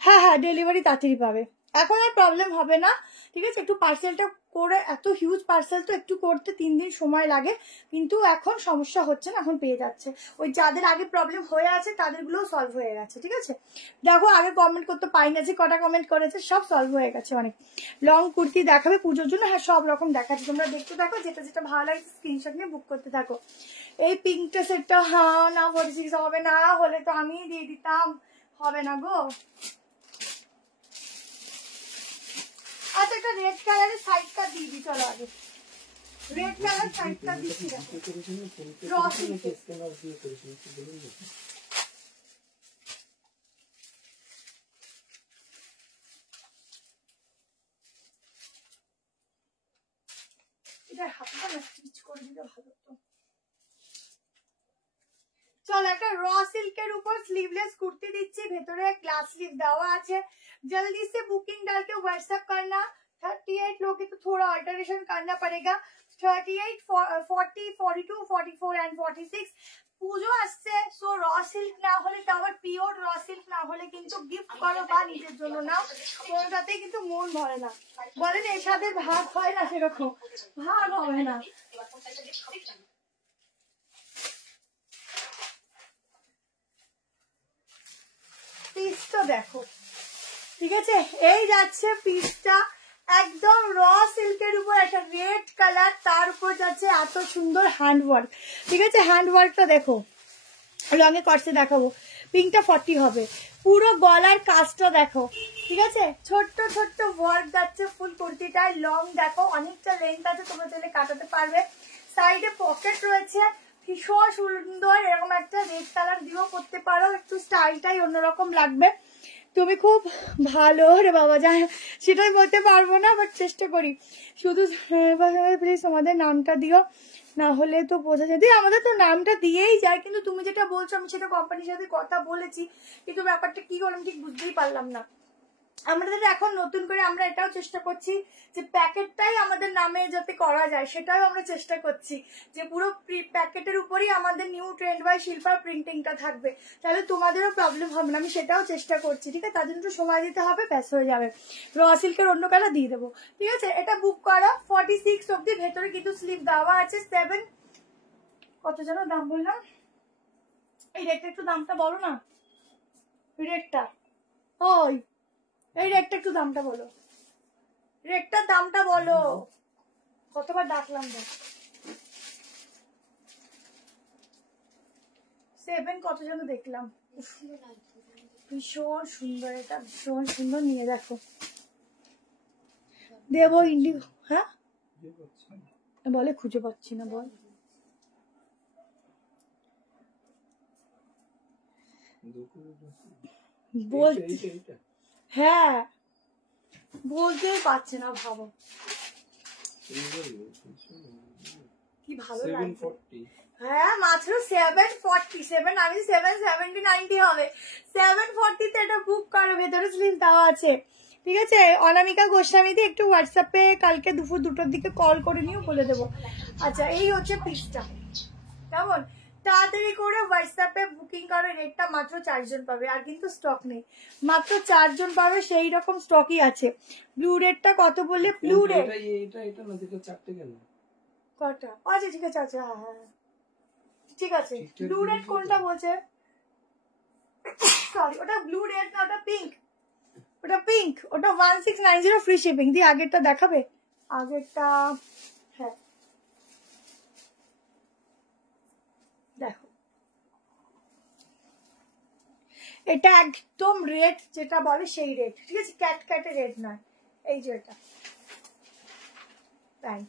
হ্যাঁ ডেলিভারি তাড়াতাড়ি পাবে, এখন আর প্রবলেম হবে না, ঠিক আছে। একটু পার্সেলটা করে, এত হিউজ পার্সেল তো একটু করতে 3 দিন সময় লাগে, কিন্তু এখন সমস্যা হচ্ছে না, এখন পেয়ে যাচ্ছে। ওই যাদের আগে প্রবলেম হয়ে আছে তাদেরগুলোও সলভ হয়ে গেছে, ঠিক আছে। দেখো আগে কমেন্ট করতে পাই না, যে কটা কমেন্ট করেছে সব সলভ হয়ে গেছে। অনেক লং কুর্তি দেখাবে পুজোর জন্য, হ্যাঁ সব রকম দেখাচ্ছে, তোমরা দেখতে থাকো, যেটা যেটা ভালো লাগে স্ক্রিনশট নিয়ে বুক করতে থাকো। এই পিঙ্কটা সেটটা হ্যাঁ না 46 হবে না, হলে তো আমি দিয়ে দিতাম, হবে না গো। আচ্ছা একটা রেড কালারের সাইডটা দিয়ে দিই, চলো আগে রেড কালার সাইডটা দিচ্ছি, এটা হাতটা না স্টিচ করে দিলে ভালো তো। চলো একটা র সিল্কের উপর স্লিভলেস কুর্তি दिच्छी, ভেতরে গ্লাস स्लीव দেওয়া আছে, जल्दी से बुकिंग डाल के व्हाट्सएप करना। 38 लोग तो थोड़ा अल्टरेशन करना पड़ेगा, 38 40 42 44 एंड 46 পুজো আসছে। সো র সিল্ক না হলে তো আবার পিওর র সিল্ক না হলে কিন্তু গিফট করো বা নিজের জন্য নাও, কোনোটাতেই কিন্তু মন ভরে না, বলেন এর সাথে ভাগ হয় না, সেরকম ভাগ হবে না। পিসটা দেখো, ঠিক আছে, এই যাচ্ছে পিসটা, একদম র সিল্কের উপর একটা রেড কালার, তার উপর যাচ্ছে এত সুন্দর হ্যান্ডওয়ার্ক, ঠিক আছে। হ্যান্ডওয়ার্কটা দেখো, লঙে কটসে দেখাবো, পিঙ্কটা 40 হবে, পুরো গলার কাজটা দেখো, ঠিক আছে, ছোট্ট ছোট্ট ওয়ার্ক যাচ্ছে ফুল কুর্তিটায়। লং দেখো অনেকটা লেন্থ আছে, তোমরা চাইলে কাটাতে পারবে, সাইডে পকেট রয়েছে, ভীষণ সুন্দর, এরকম একটা রেড কালার দিয়েও করতে পারো, একটু স্টাইলটাই অন্যরকম লাগবে। তুমি খুব ভালো রে বাবা, যা সেটাই বলতে পারবো না, বাট চেষ্টা করি। শুধু প্লিজ তোমাদের নামটা দিও, না হলে তো বোঝা যায়, আমাদের তো নামটা দিয়েই যায়, কিন্তু তুমি যেটা বলছো আমি সেটা কোম্পানির সাথে কথা বলেছি, কিন্তু ব্যাপারটা কি করলাম ঠিক বুঝতেই পারলাম না। আমাদের এখন নতুন করে আমরা এটাও চেষ্টা করছি যে প্যাকেটটাই আমাদের নামে যাতে করা যায়, সেটাও আমরা চেষ্টা করছি, যে পুরো প্যাকেটের উপরই আমাদের নিউ ট্রেন্ড বাই শিল্পা প্রিন্টিংটা থাকবে, তাহলে তোমাদেরও প্রবলেম হবে না, আমি সেটাও চেষ্টা করছি, ঠিক আছে। তার জন্য একটু সময় দিতে হবে, ব্যাস হয়ে যাবে। র সিল্কের অন্য কালার দিয়ে দেবো, ঠিক আছে। এটা বুক করা 46 অব্দি, ভেতরে কিন্তু স্লিভ দেওয়া আছে 7, কত যেন দাম বললাম, এই রেটটা একটু দামটা বলো না, রেটটা ওই এই রেটটা একটু দামটা বলো, রেটটার দামটা বলো, কতবার ডাকলাম দেখ। 7 কত যেন দেখলাম, ভীষণ সুন্দর, এটা ভীষণ সুন্দর, নিয়ে দেখো, দেবো ইন্ডিগো, হ্যাঁ বলে খুঁজে পাচ্ছি না, বল বলতে হ্যাঁ বলতেই পারছে না, ভাবো কি ভালো লাগছে। হ্যাঁ মাত্র 747, আমি 770 90 হবে, 740 তে এটা বুক করো, ভেতরে স্লিপ দেওয়া আছে। ঠিক আছে, অনামিকা গোস্বামীতে একটু হোয়াটসঅ্যাপে কালকে দুপুর 2টোর দিকে কল করে নিও, বলে দেবো। আচ্ছা এই হচ্ছে পিসটা, কেমন? তাড়াতাড়ি করে হোয়াটসঅ্যাপে বুকিং করো, রেটটা মাত্র 4 জন পাবে, আর কিন্তু স্টক নেই, মাত্র 4 জন পাবে, সেই রকম স্টকই আছে। ব্লু রেটটা কত বললে? ব্লু রেট এটা না, যেটা 4টে কেন কটা? আচ্ছা ঠিক আছে, আচ্ছা হ্যাঁ হ্যাঁ ঠিক আছে। ব্লু রেড কোনটা বলছে? সরি ওটা ব্লু রেড না, ওটা পিঙ্ক, ওটা পিঙ্ক, ওটা 1690 ফ্রি শিপিং। দিয়ে আগেরটা দেখাবে, আগেরটা হ্যাঁ দেখো, এটা একদম রেড যেটা বলে সেই রেড, ঠিক আছে, ক্যাট ক্যাটে রেড নয়। এই যে এটা প্যান্ট,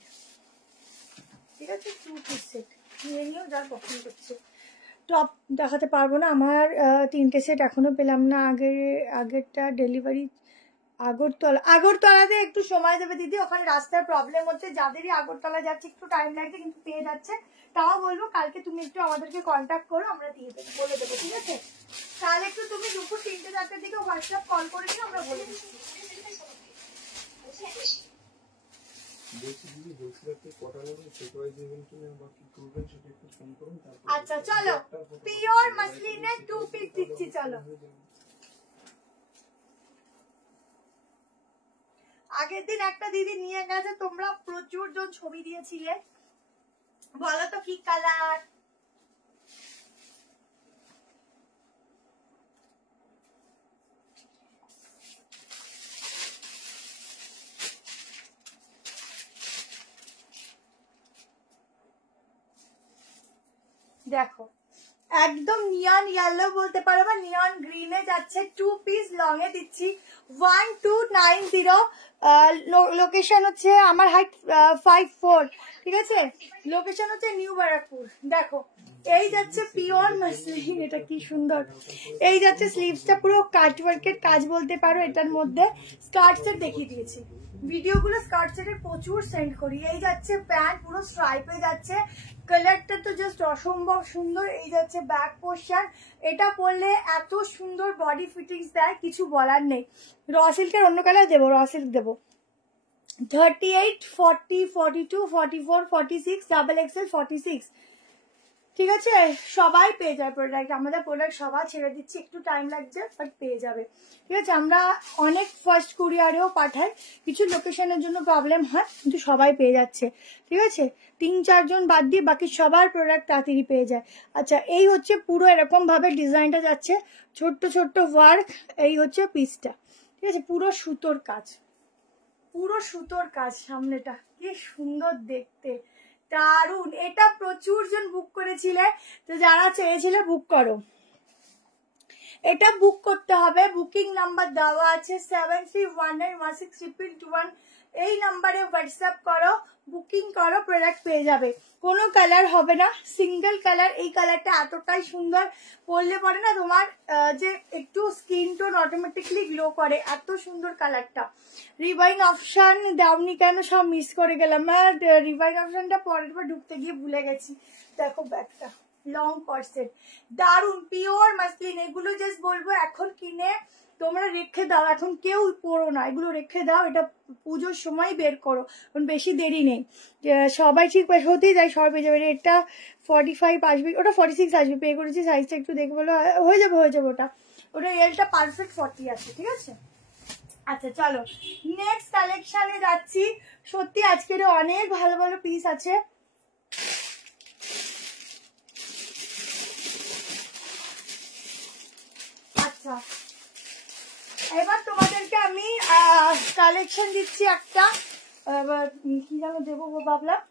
ঠিক আছে, 2 পিস সেট নিয়ে নিও, যার পছন্দ করছে। টপ দেখাতে পারবো না, আমার 3টে সেট এখনো পেলাম না। আগেরটা ডেলিভারি আগরতলাতে একটু সময় দেবে দিদি, ওখানে রাস্তার প্রবলেম হচ্ছে, যাদেরই আগরতলা যাচ্ছে একটু টাইম লাগছে, কিন্তু পেয়ে যাচ্ছে। তাও বলবো কালকে তুমি একটু আমাদেরকে কন্ট্যাক্ট করো, আমরা দিয়ে দেবো, বলে দেবো, ঠিক আছে? তাহলে একটু তুমি দুপুর 3টে 4টের দিকে হোয়াটসঅ্যাপ কল করে দিও, আমরা বলে দিচ্ছি। আচ্ছা চলো, পিওর মাসলিনের 2 পিস দিচ্ছি, চলো। আগের দিন একটা দিদি নিয়ে গেছে, তোমরা প্রচুর জন ছবি দিয়েছিলে, বলো তো কি কালার? দেখো একদম নিয়ন ইয়েলো বলতে পারো বা নিয়ন গ্রিনে যাচ্ছে, 2 পিস লং এ দিচ্ছি 1290। লোকেশন হচ্ছে, আমার হাইট 5'4", ঠিক আছে, লোকেশন হচ্ছে নিউ ব্যারাকপুর। দেখো এই যাচ্ছে পিওর মাসলিন, এটা কি সুন্দর। এই যাচ্ছে স্লিভসটা পুরো কাটওয়ার্কের কাজ বলতে পারো, এটার মধ্যে স্কার্ট সেট দেখিয়ে দিয়েছি, ভিডিওগুলো স্কার্ট সেটের প্রচুর সেন্ড করি। এই যাচ্ছে প্যান্ট, পুরো স্ট্রাইপে যাচ্ছে, কালারটা তো জাস্ট অসম্ভব সুন্দর। এই যাচ্ছে ব্যাক পোর্শন, এটা পরলে এত সুন্দর বডি ফিটিংস দেয়, কিছু বলার নেই। র সিল্কের অন্য কালার দেবো, র সিল্ক দেবো। 38, 40, 42, 44, 46, ডাবল এক্সেল 46, ঠিক আছে, সবাই পেয়ে যায় প্রোডাক্ট। আমাদের প্রোডাক্ট সবাই ছেড়ে দিচ্ছি, একটু টাইম লাগছে বাট পেয়ে যাবে, ঠিক আছে। আমরা অনেক ফার্স্ট কুরিয়ারেও পাঠাই, কিছু লোকেশনের জন্য প্রবলেম হয়, কিন্তু সবাই পেয়ে যাচ্ছে, ঠিক আছে। 3-4 জন বাদ দিয়ে বাকি সবার প্রোডাক্ট তাড়াতাড়ি পেয়ে যায়। আচ্ছা এই হচ্ছে পুরো এরকম ভাবে ডিজাইনটা যাচ্ছে, ছোট্ট ছোট্ট ওয়ার্ক। এই হচ্ছে পিসটা, ঠিক আছে, পুরো সুতোর কাজ, পুরো সুতোর কাজ, সামনেটা কি সুন্দর দেখতে, দারুন। এটা প্রচুর জন বুক করেছিলে, তো যারা চেয়েছিলে বুক করো, এটা বুক করতে হবে। বুকিং নাম্বার দেওয়া আছে 73191621, এই নাম্বারে হোয়াটসঅ্যাপ করো, বুকিং করো, প্রোডাক্ট পেয়ে যাবে। কোনো কালার হবে না, সিঙ্গেল কালার। এই কালারটা এতটাই সুন্দর, পরলে পরে না তোমার যে একটু স্কিন টোন অটোমেটিকলি গ্লো করে, এত সুন্দর কালারটা। রিভাইন অপশন দাওনি কেন, সব মিস করে গেলাম। রিভাইন অপশনটা পরের বার ঢুকতে গিয়ে ভুলে গেছি। দেখো ব্যাগটা লং কর্সেট, দারুন পিওর মাসলিন। এগুলো জাস্ট বলবো এখন কিনে তোমরা রেখে দাও, এখন কেউ পরো না, এগুলো রেখে দাও, এটা পুজোর সময় বের করো, কারণ বেশি দেরি নেই, সবাই ঠিক হতেই যায়, সবাই পেয়ে যাবে। এটা 45 আসবে, ওটা 46 আসবে, পে করেছি, সাইজটা একটু দেখে বলো, হয়ে যাবে ওটা, ওটা এলটা পারফেক্ট 40 আছে, ঠিক আছে। আচ্ছা চলো নেক্সট কালেকশনে যাচ্ছি। সত্যি আজকের অনেক ভালো ভালো পিস আছে। আচ্ছা এবার তোমাদেরকে আমি কালেকশন দিচ্ছি একটা, এবার কি যেন দেবো ভাবলাম।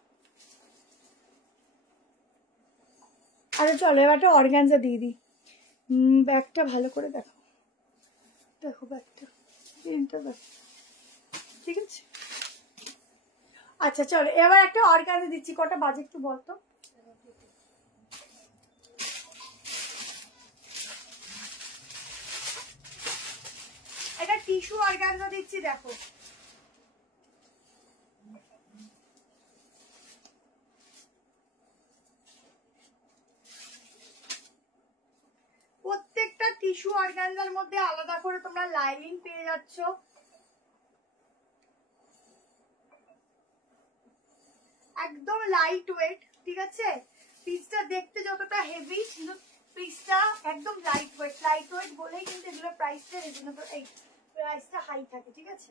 আরে চলো এবার একটা অর্গানজা দিয়ে দিই। ব্যাগটা ভালো করে দেখো, দেখো ব্যাগটা, ঠিক আছে। আচ্ছা চলো এবার একটা অর্গানজা দিচ্ছি। কটা বাজে একটু বলতো? অর্গানজা দিচ্ছি দেখো। প্রত্যেকটা টিস্যু অর্গানজার মধ্যে আলাদা করে তোমরা লাইনিং পেয়ে যাচ্ছ। একদম লাইট ওয়েট, ঠিক আছে? পিসটা দেখতে যতটা হেভি কিন্তু পিসটা একদম লাইট ওয়েট বলেই কিন্তু এগুলো প্রাইসটা রিজনেবল, এই প্রাইসটা হাই থাকে, ঠিক আছে?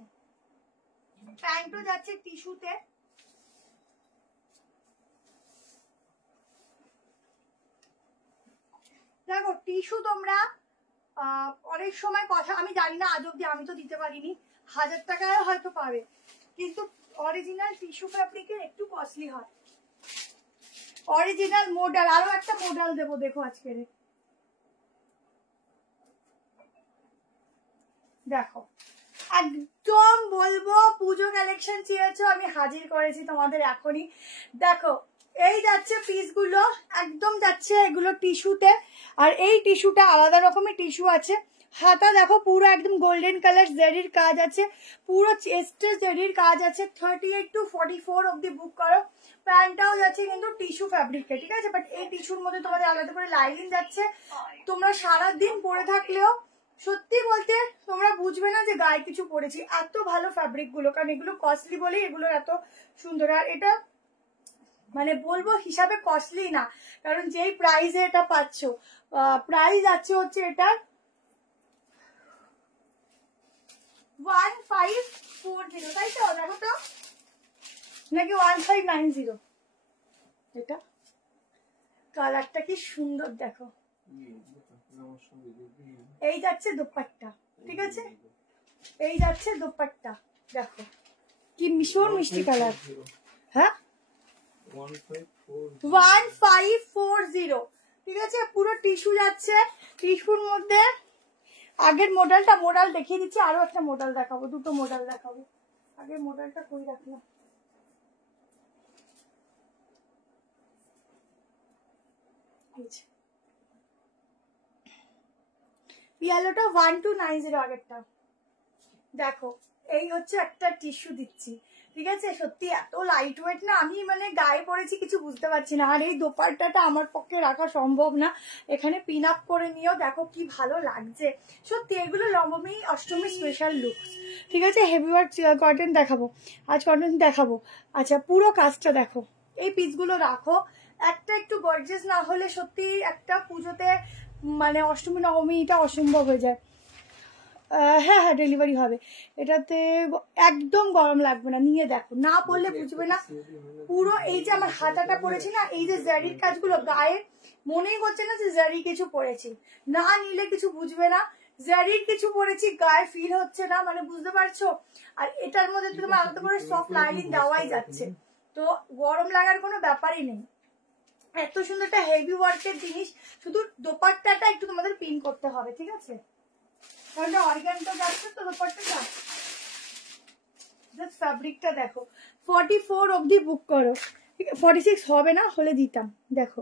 প্যান্টও যাচ্ছে টিস্যুতে। দেখো টিস্যু তোমরা অনেক সময় কথা আমি জানি না, আজ অব্দি আমি তো দিতে পারিনি, 1000 টাকায় হয়তো পাবে, কিন্তু অরিজিনাল টিস্যু ফ্যাব্রিকের একটু কস্টলি হয়। অরিজিনাল মডেল, আরো একটা মডেল দেবো দেখো আজকের, দেখো একদম বলবো পুজো কালেকশন চেয়েছো, আমি হাজির করেছি তোমাদের এখনই। দেখো এই যাচ্ছে পিসগুলো, একদম যাচ্ছে এগুলো টিস্যুতে, আর এই টিস্যুটা আলাদা রকমের টিস্যু আছে। হাতা দেখো পুরো একদম গোল্ডেন কালার জেরির কাজ আছে, পুরো চেস্টে জেরির কাজ আছে। 38 to 44 অব্দি বুক করো। প্যান্টটাও যাচ্ছে কিন্তু টিস্যু ফ্যাব্রিকে, ঠিক আছে? বাট এই টিস্যুর মধ্যে তোমাদের আলাদা করে লাইনিং যাচ্ছে। তোমরা সারাদিন পরে থাকলেও সত্যি বলতে তোমরা বুঝবে না যে গায়ে কিছু পরেছি, এত ভালো ফ্যাব্রিক গুলো, কারণ এগুলো কস্টলি বলেই এগুলো এত সুন্দর। আর এটা মানে বলবো হিসাবে কস্টলি না, কারণ যেই প্রাইসে এটা পাচ্ছ, প্রাইস আছে হচ্ছে এটার 1540, তাই তো? দেখো তো, নাকি 1590? এটা কালারটা কি সুন্দর দেখো। এই যাচ্ছে দোপাট্টা, ঠিক আছে? এই যাচ্ছে দোপাট্টা, দেখো কি ভীষণ মিষ্টি কালার। হ্যাঁ 1540, ঠিক আছে? পুরো টিস্যু যাচ্ছে। টিস্যুর মধ্যে আগের মডেল দেখিয়ে দিচ্ছি, আরো একটা মডেল দেখাবো, দুটো মডেল দেখাবো। আগের মডেলটা কই রাখলাম, পিয়ালোটা 1290 আগেরটা। দেখো এই হচ্ছে একটা টিস্যু দিচ্ছি, ঠিক আছে? সত্যি এত লাইট ওয়েট না, আমি মানে গায়ে পরেছি কিছু বুঝতে পারছি না। আর এই দোপাট্টাটা আমার পক্ষে রাখা সম্ভব না, এখানে পিন আপ করে নিয়েও দেখো কি ভালো লাগছে। সত্যি এগুলো নবমী অষ্টমী স্পেশাল লুক, ঠিক আছে? হেভি ওয়ার্ক কটন দেখাবো আজ, কটন দেখাবো। আচ্ছা পুরো কাজটা দেখো, এই পিসগুলো রাখো। একটা একটু গর্জিয়াস না হলে সত্যি একটা পুজোতে মানে অষ্টমী নবমী এটা অসম্ভব হয়ে যায়। হ্যাঁ হ্যাঁ ডেলিভারি হবে, এটাতে একদম গরম লাগবে না, নিয়ে দেখো, না পরলে বুঝবে না। পুরো এই যে আমার হাতাটা পরেছি না, এই যে জারির কাজগুলো গায়ে, মনেই করছে না যে জারি কিছু পরেছি, না নিলে কিছু বুঝবে না। জারির কিছু পরেছি গায়ে ফিল হচ্ছে না, মানে বুঝতে পারছো? আর এটার মধ্যে তো তোমার আলাদা করে সফট লাইনিং দেওয়াই যাচ্ছে, তো গরম লাগার কোনো ব্যাপারই নেই। এত সুন্দর একটা হেভি ওয়ার্কের জিনিস, শুধু দোপাট্টাটা একটু তোমাদের পিন করতে হবে, ঠিক আছে? কারণ অর্গানটা যাচ্ছে তো দোপাট্টাটা। জাস্ট ফ্যাব্রিকটা দেখো, 44 অবধি বুক করো, ঠিক আছে? 46 হবে না, হলে দিতাম। দেখো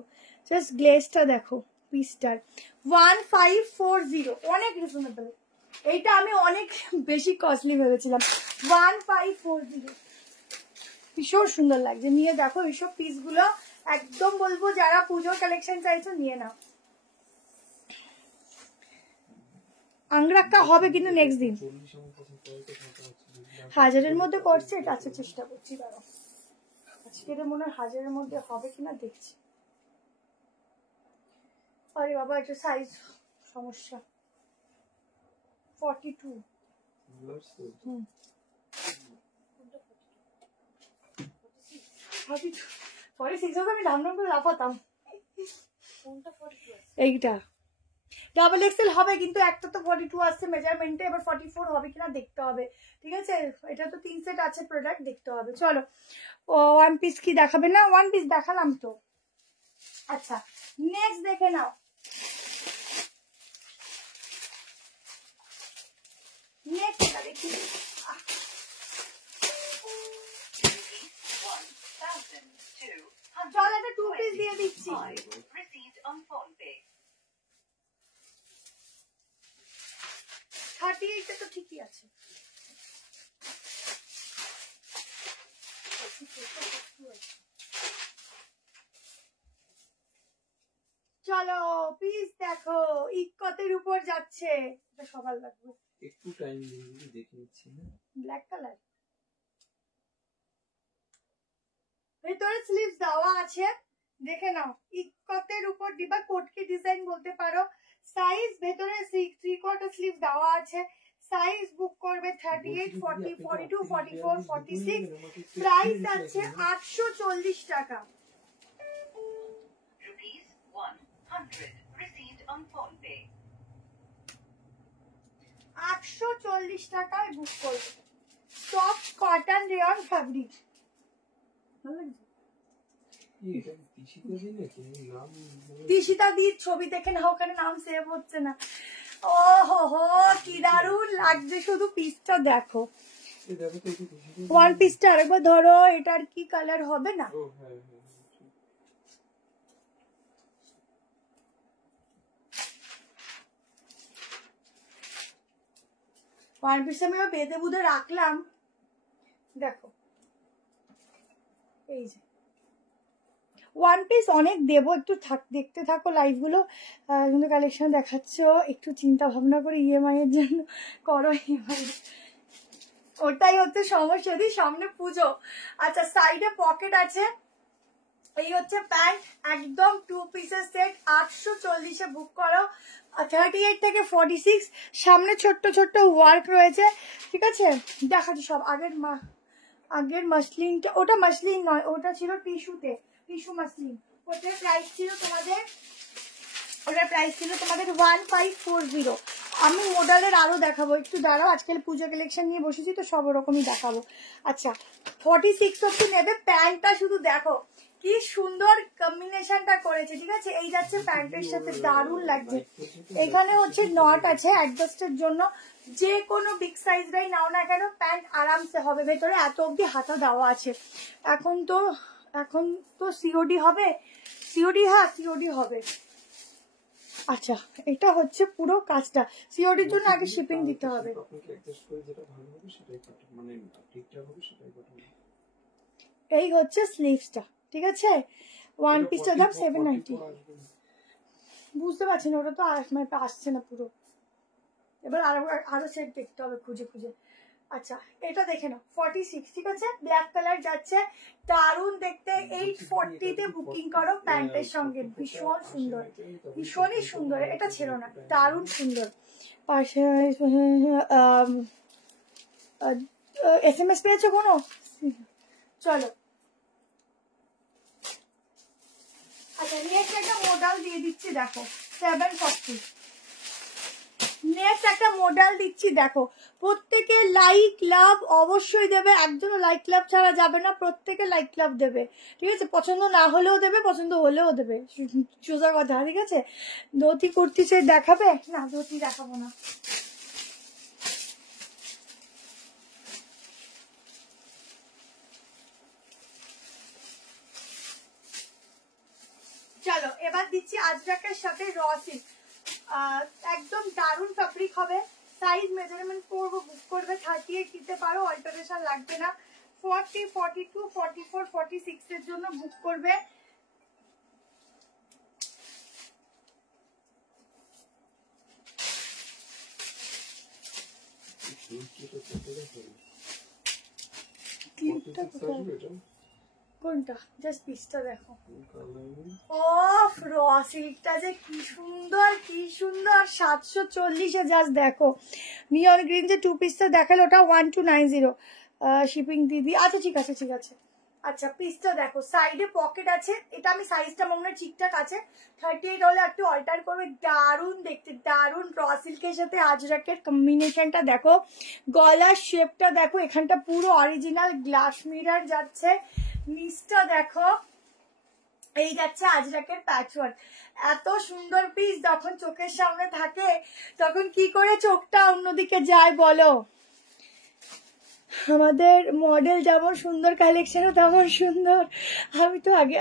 জাস্ট গ্লেজটা দেখো, পিসটার 1540, অনেক রিজনেবল। এইটা আমি অনেক বেশি কস্টলি ভেবেছিলাম। 1540 ভীষণ সুন্দর লাগছে, নিয়ে দেখো এইসব পিসগুলো একদম বলবো যারা পুজোর কালেকশন চাইছো নিয়ে নাও। আংরাক্কা হবে কিন্তু নেক্সট দিন, 1000-এর মধ্যে করছে এটা। আচ্ছা চেষ্টা করছি, দাঁড়াও আজকের মনে হয় 1000-এর মধ্যে হবে কিনা দেখছি। আরে বাবা এটা সাইজ সমস্যা, 42। 46 হবে, আমি ধাম করে লাফাতাম। এইটা ডাবল এক্সেল হবে, কিন্তু একটা তো 42 আসছে মেজারমেন্টে, এবার 44 হবে কিনা দেখতে হবে, ঠিক আছে? এটা তো 3 সেট আছে প্রোডাক্ট, দেখতে হবে। চলো ওয়ান পিস কি দেখাবে না? ওয়ান পিস দেখালাম তো। আচ্ছা নেক্সট দেখে নাও, নেক্সট এটা দেখি। চল একটা 2 পিস দিয়ে দিচ্ছি। 38 তো ঠিকই আছে, চলো পিস দেখো, ইক্কতের উপর যাচ্ছে, এটা সবার লাগবে। একটু টাইম দেখে নিচ্ছি না। ব্ল্যাক কালার, ভেতরে স্লিভস দেওয়া আছে, দেখে নাও। ইক্কতের উপর দিবা, কোটকি ডিজাইন বলতে পারো। সাইজ ভেতরে 3/4 স্লিভ দেওয়া আছে। সাইজ বুক করবে 38, 40, 42, 44, 46। প্রাইস আছে 840 টাকা। ₹100 received on phone pay. 840 টাকায় বুক করবে। Soft cotton rayon fabric. Tishita দির ছবি দেখে না, ওখানে নাম সেভ হচ্ছে না। ও হো হো, কি দারুণ লাগছে, শুধু পিসটা দেখো। ওয়ান পিসটা আরেকবার ধরো, এটার কি কালার হবে না? ওয়ান পিস আমি বেঁধে বুধে রাখলাম, দেখো এই যে ওয়ান পিস অনেক দেবো, একটু দেখতে থাকো লাইভ গুলো। কিন্তু কালেকশন দেখাচ্ছ, একটু চিন্তা ভাবনা করে ইএমআই এর জন্য করো। ইএমআই ওটাই হচ্ছে সমস্যা, যদি সামনে পুজো। আচ্ছা, সাইডে পকেট আছে। এই হচ্ছে প্যান্ট, একদম 2 পিসের সেট। 840-এ বুক করো। 38 থেকে 46, সামনে ছোট্ট ছোট্ট ওয়ার্ক রয়েছে, ঠিক আছে। দেখাচ্ছি সব। আগের মাসলিনটা, ওটা মাসলিন নয়, ওটা ছিল টিস্যুতে, টিস্যু মাসলিন। ওটার প্রাইস ছিল তোমাদের 1540। আমি মডেলের আরো দেখাবো, একটু দাঁড়াও। আজকাল পুজো কালেকশন নিয়ে বসেছি তো, সব ওরকমই দেখাবো। আচ্ছা, 46 অব্দি নেবে। প্যান্টটা শুধু দেখো কি সুন্দর কম্বিনেশনটা করেছে, ঠিক আছে। এই যাচ্ছে প্যান্টের সাথে, দারুণ লাগছে। এখানে হচ্ছে নট আছে অ্যাডজাস্টের জন্য, যে কোনো বিগ সাইজটাই নাও না কেন প্যান্ট আরামসে হবে। ভেতরে এত অব্দি হাতা দেওয়া আছে। এখন তো সিওডি হবে, সিওডি, হ্যাঁ সিওডি হবে। আচ্ছা, এটা হচ্ছে পুরো কাজটা। সিওডির জন্য আগে শিপিং দিতে হবে। এই হচ্ছে স্লিভসটা, ঠিক আছে। ওয়ান পিসটা দাম 790। বুঝতে পারছি না, ওটা তো আসছে না পুরো। এবার আরো সেট দেখতে হবে খুঁজে খুঁজে। আচ্ছা, এটা দেখে নাও 46, ঠিক আছে। ব্ল্যাক কালার যাচ্ছে, দারুণ দেখতে। 840-তে বুকিং করো প্যান্টের সঙ্গে, ভীষণ সুন্দর, ভীষণই সুন্দর। এটা ছিল না, দারুণ সুন্দর। পাশে SMS পেয়েছো কোনো? চলো, আচ্ছা নেক্সট একটা মডেল দিয়ে দিচ্ছি, দেখো 740। নেক্সট একটা মডেল দিচ্ছি, দেখো। প্রত্যেকে লাইক লাভ অবশ্যই দেবে, একজনও লাইক লাভ ছাড়া যাবে না, প্রত্যেকে লাইক লাভ দেবে, ঠিক আছে। পছন্দ না হলেও দেবে, পছন্দ হলেও দেবে, সোজা কথা, ঠিক আছে। ধুতি কুর্তি সে দেখাবে না, ধুতি দেখাবো না। চলো, এবার দিচ্ছি আজরাকের সাথে র সিল্ক। একদম দারুণ ফ্যাব্রিক হবে। সাইজ মেজারমেন্ট করবো, বুক করবে 38 দিতে পারো, অল্টারেশন লাগবে না। 40, 42, 44, 46 এর জন্য বুক করবে। কোনটা? জাস্ট পিসটা দেখো। অফ র সিল্কটা যে কি সুন্দর, কি সুন্দর। 740-এ জাস্ট দেখো। নিয়ন গ্রিন যে 2 পিসটা দেখালো, ওটা 1290 শিপিং দিদি। আচ্ছা ঠিক আছে, ঠিক আছে। আচ্ছা, পিসটা দেখো, সাইডে পকেট আছে। এটা আমি সাইজটা মনে হয় ঠিকঠাক আছে। 38 হলে একটু অল্টার করবে। দারুণ দেখতে, দারুণ। র সিল্কের সাথে আজরাকের কম্বিনেশনটা দেখো। গলার শেপটা দেখো, এখানটা পুরো অরিজিনাল গ্লাস মিরর যাচ্ছে। নিচটা দেখো, এই যাচ্ছে আজরাকের প্যাচওয়ার্ক। এত সুন্দর পিস যখন চোখের সামনে থাকে তখন কি করে চোখটা অন্যদিকে যায় বলো। আমাদের মডেল যেমন সুন্দর, কালেকশনও তেমন সুন্দর। আমি তো আগে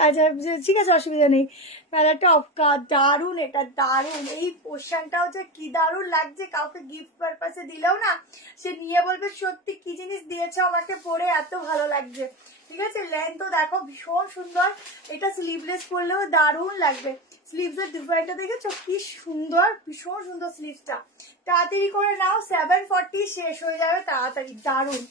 ঠিক আছে, অসুবিধা নেই। মেলাটা অফকা দারুণ, এটা দারুণ। এই পোর্শনটা হচ্ছে কি দারুণ লাগছে, কাউকে গিফট পারপাসে দিলেও না সে নিয়ে বলবে সত্যি কি জিনিস দিয়েছে আমাকে, পরে এত ভালো লাগছে। ঠিক আছে, লেন্থও দেখো ভীষণ সুন্দর। এটা স্লিভলেস পরলেও দারুণ লাগবে। স্লিভসের ডিজাইনটা দেখেছো কি সুন্দর, ভীষণ সুন্দর স্লিভসটা। তাড়াতাড়ি করে নাও, 740 শেষ হয়ে যাবে তাড়াতাড়ি। দারুণ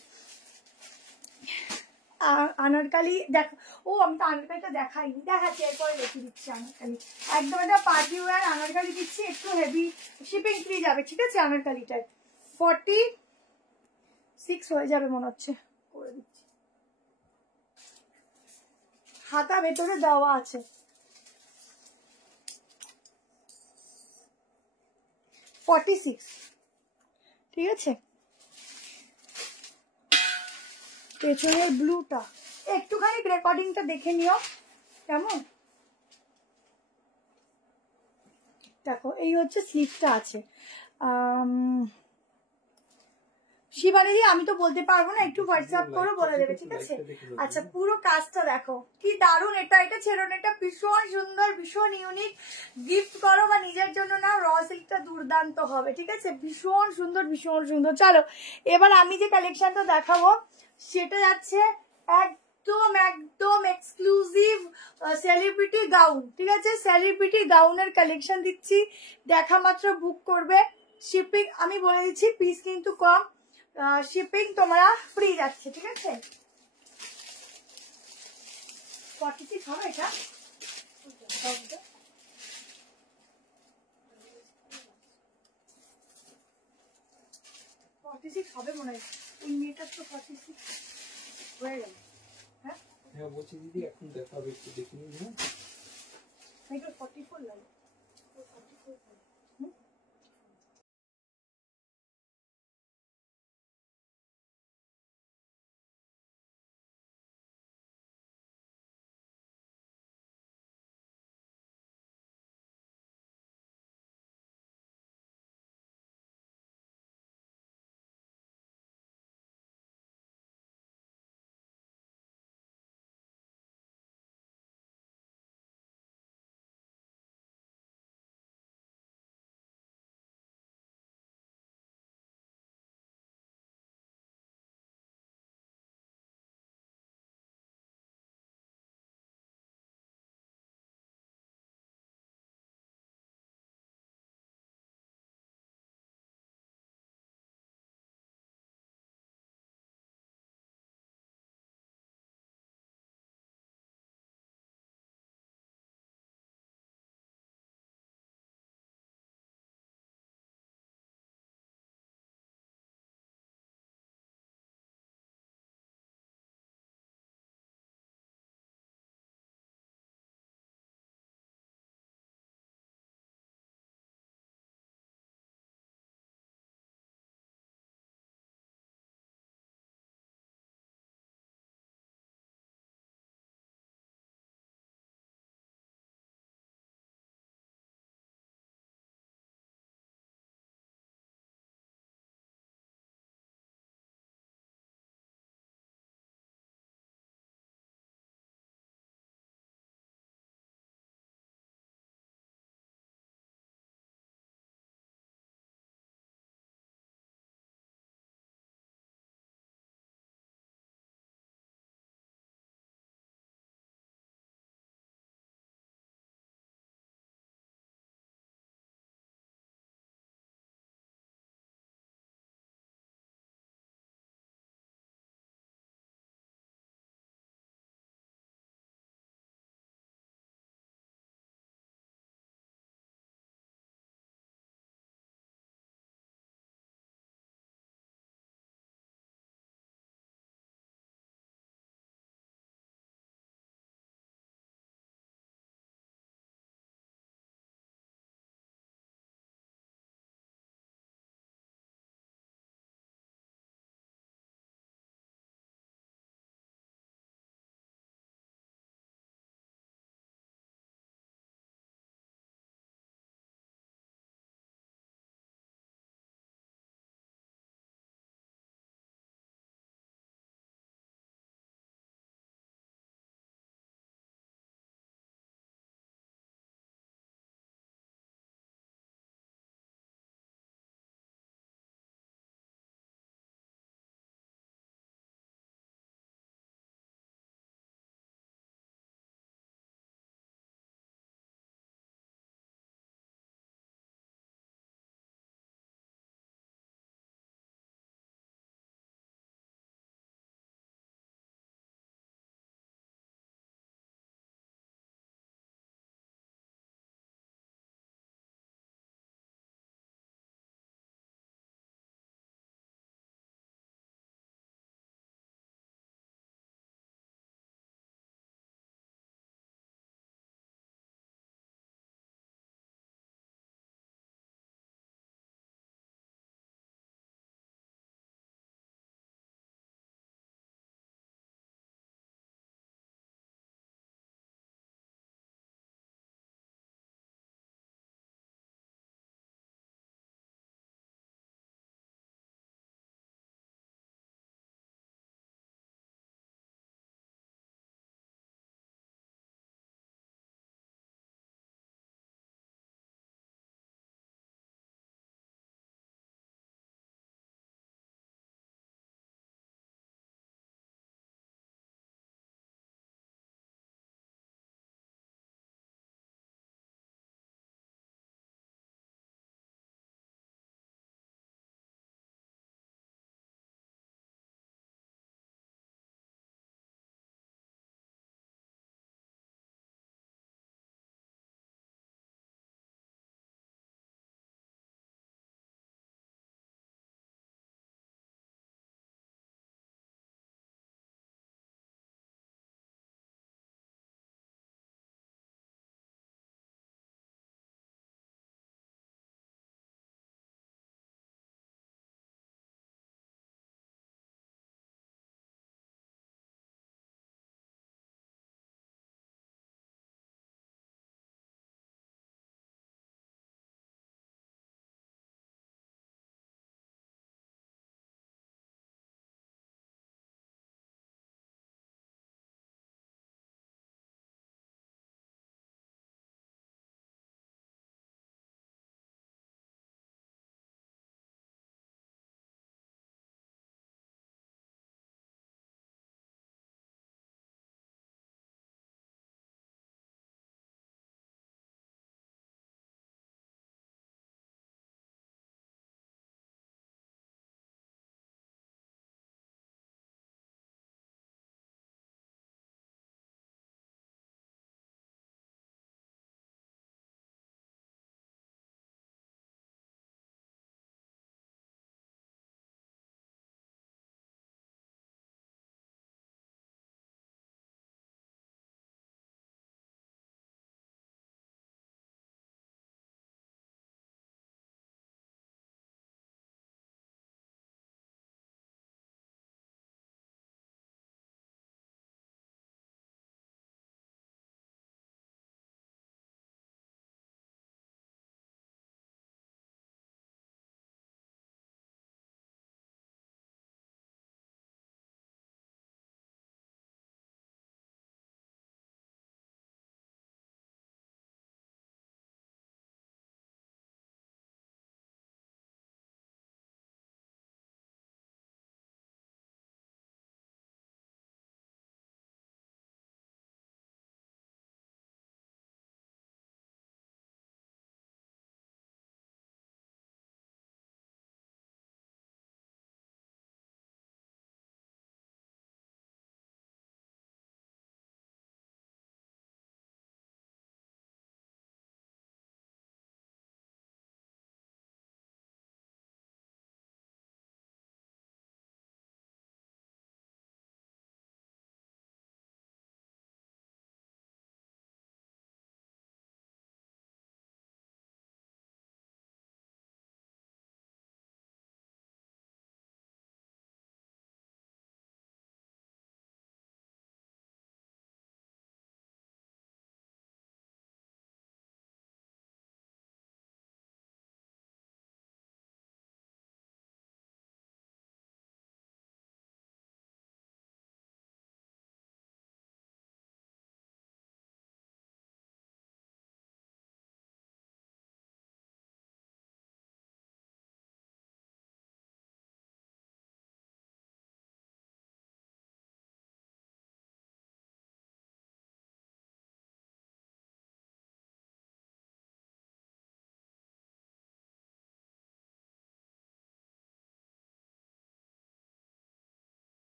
আনারকালি দেখো। ও আমি তো আনারকালিটা দেখাইনি, দেখাচ্ছি এরপরে রেখে দিচ্ছি। আনারকালি একদম একটা পার্টি ওয়্যার আনারকালি দিচ্ছি, একটু হেভি, শিপিং ফ্রি যাবে। ঠিক আছে, আনারকালিটায় 46 হয়ে যাবে মনে হচ্ছে, করে দিচ্ছি। হাতা ভেতরে দেওয়া আছে। 46, ঠিক আছে। পেছনের ব্লুটা একটুখানি রেকর্ডিংটা দেখে নিও কেমন। দেখো এই হচ্ছে স্লিভটা আছে। শিবানীদি আমি তো বলতে পারবো না, একটু হোয়াটসঅ্যাপ করো, বলে দেবে। ঠিক আছে, আচ্ছা পুরো কাজটা দেখো কি দারুণ। এটা ছেড়ো না, এটা ভীষণ সুন্দর, ভীষণ ইউনিক। গিফট করো বা নিজের জন্য না, র সিল্কটা দুর্দান্ত হবে। ঠিক আছে, ভীষণ সুন্দর, ভীষণ সুন্দর। চলো এবার আমি যে কালেকশনটা দেখাবো সেটা যাচ্ছে একদম একদম এক্সক্লুসিভ সেলিব্রিটি গাউন। ঠিক আছে, সেলিব্রিটি গাউনের কালেকশন দিচ্ছি, দেখা মাত্র বুক করবে। শিপিং আমি বলে দিচ্ছি, পিস কিন্তু কম, শিপিং তোমরা ফ্রি যাচ্ছে। ঠিক আছে, 46 হবে এটা, 46 হবে মনে হয়। ওই মেয়েটার তো 46 হয়ে গেল। হ্যাঁ হ্যাঁ বলছি দিদি এখন দেখাবে, একটু দেখে নিন। হ্যাঁ 44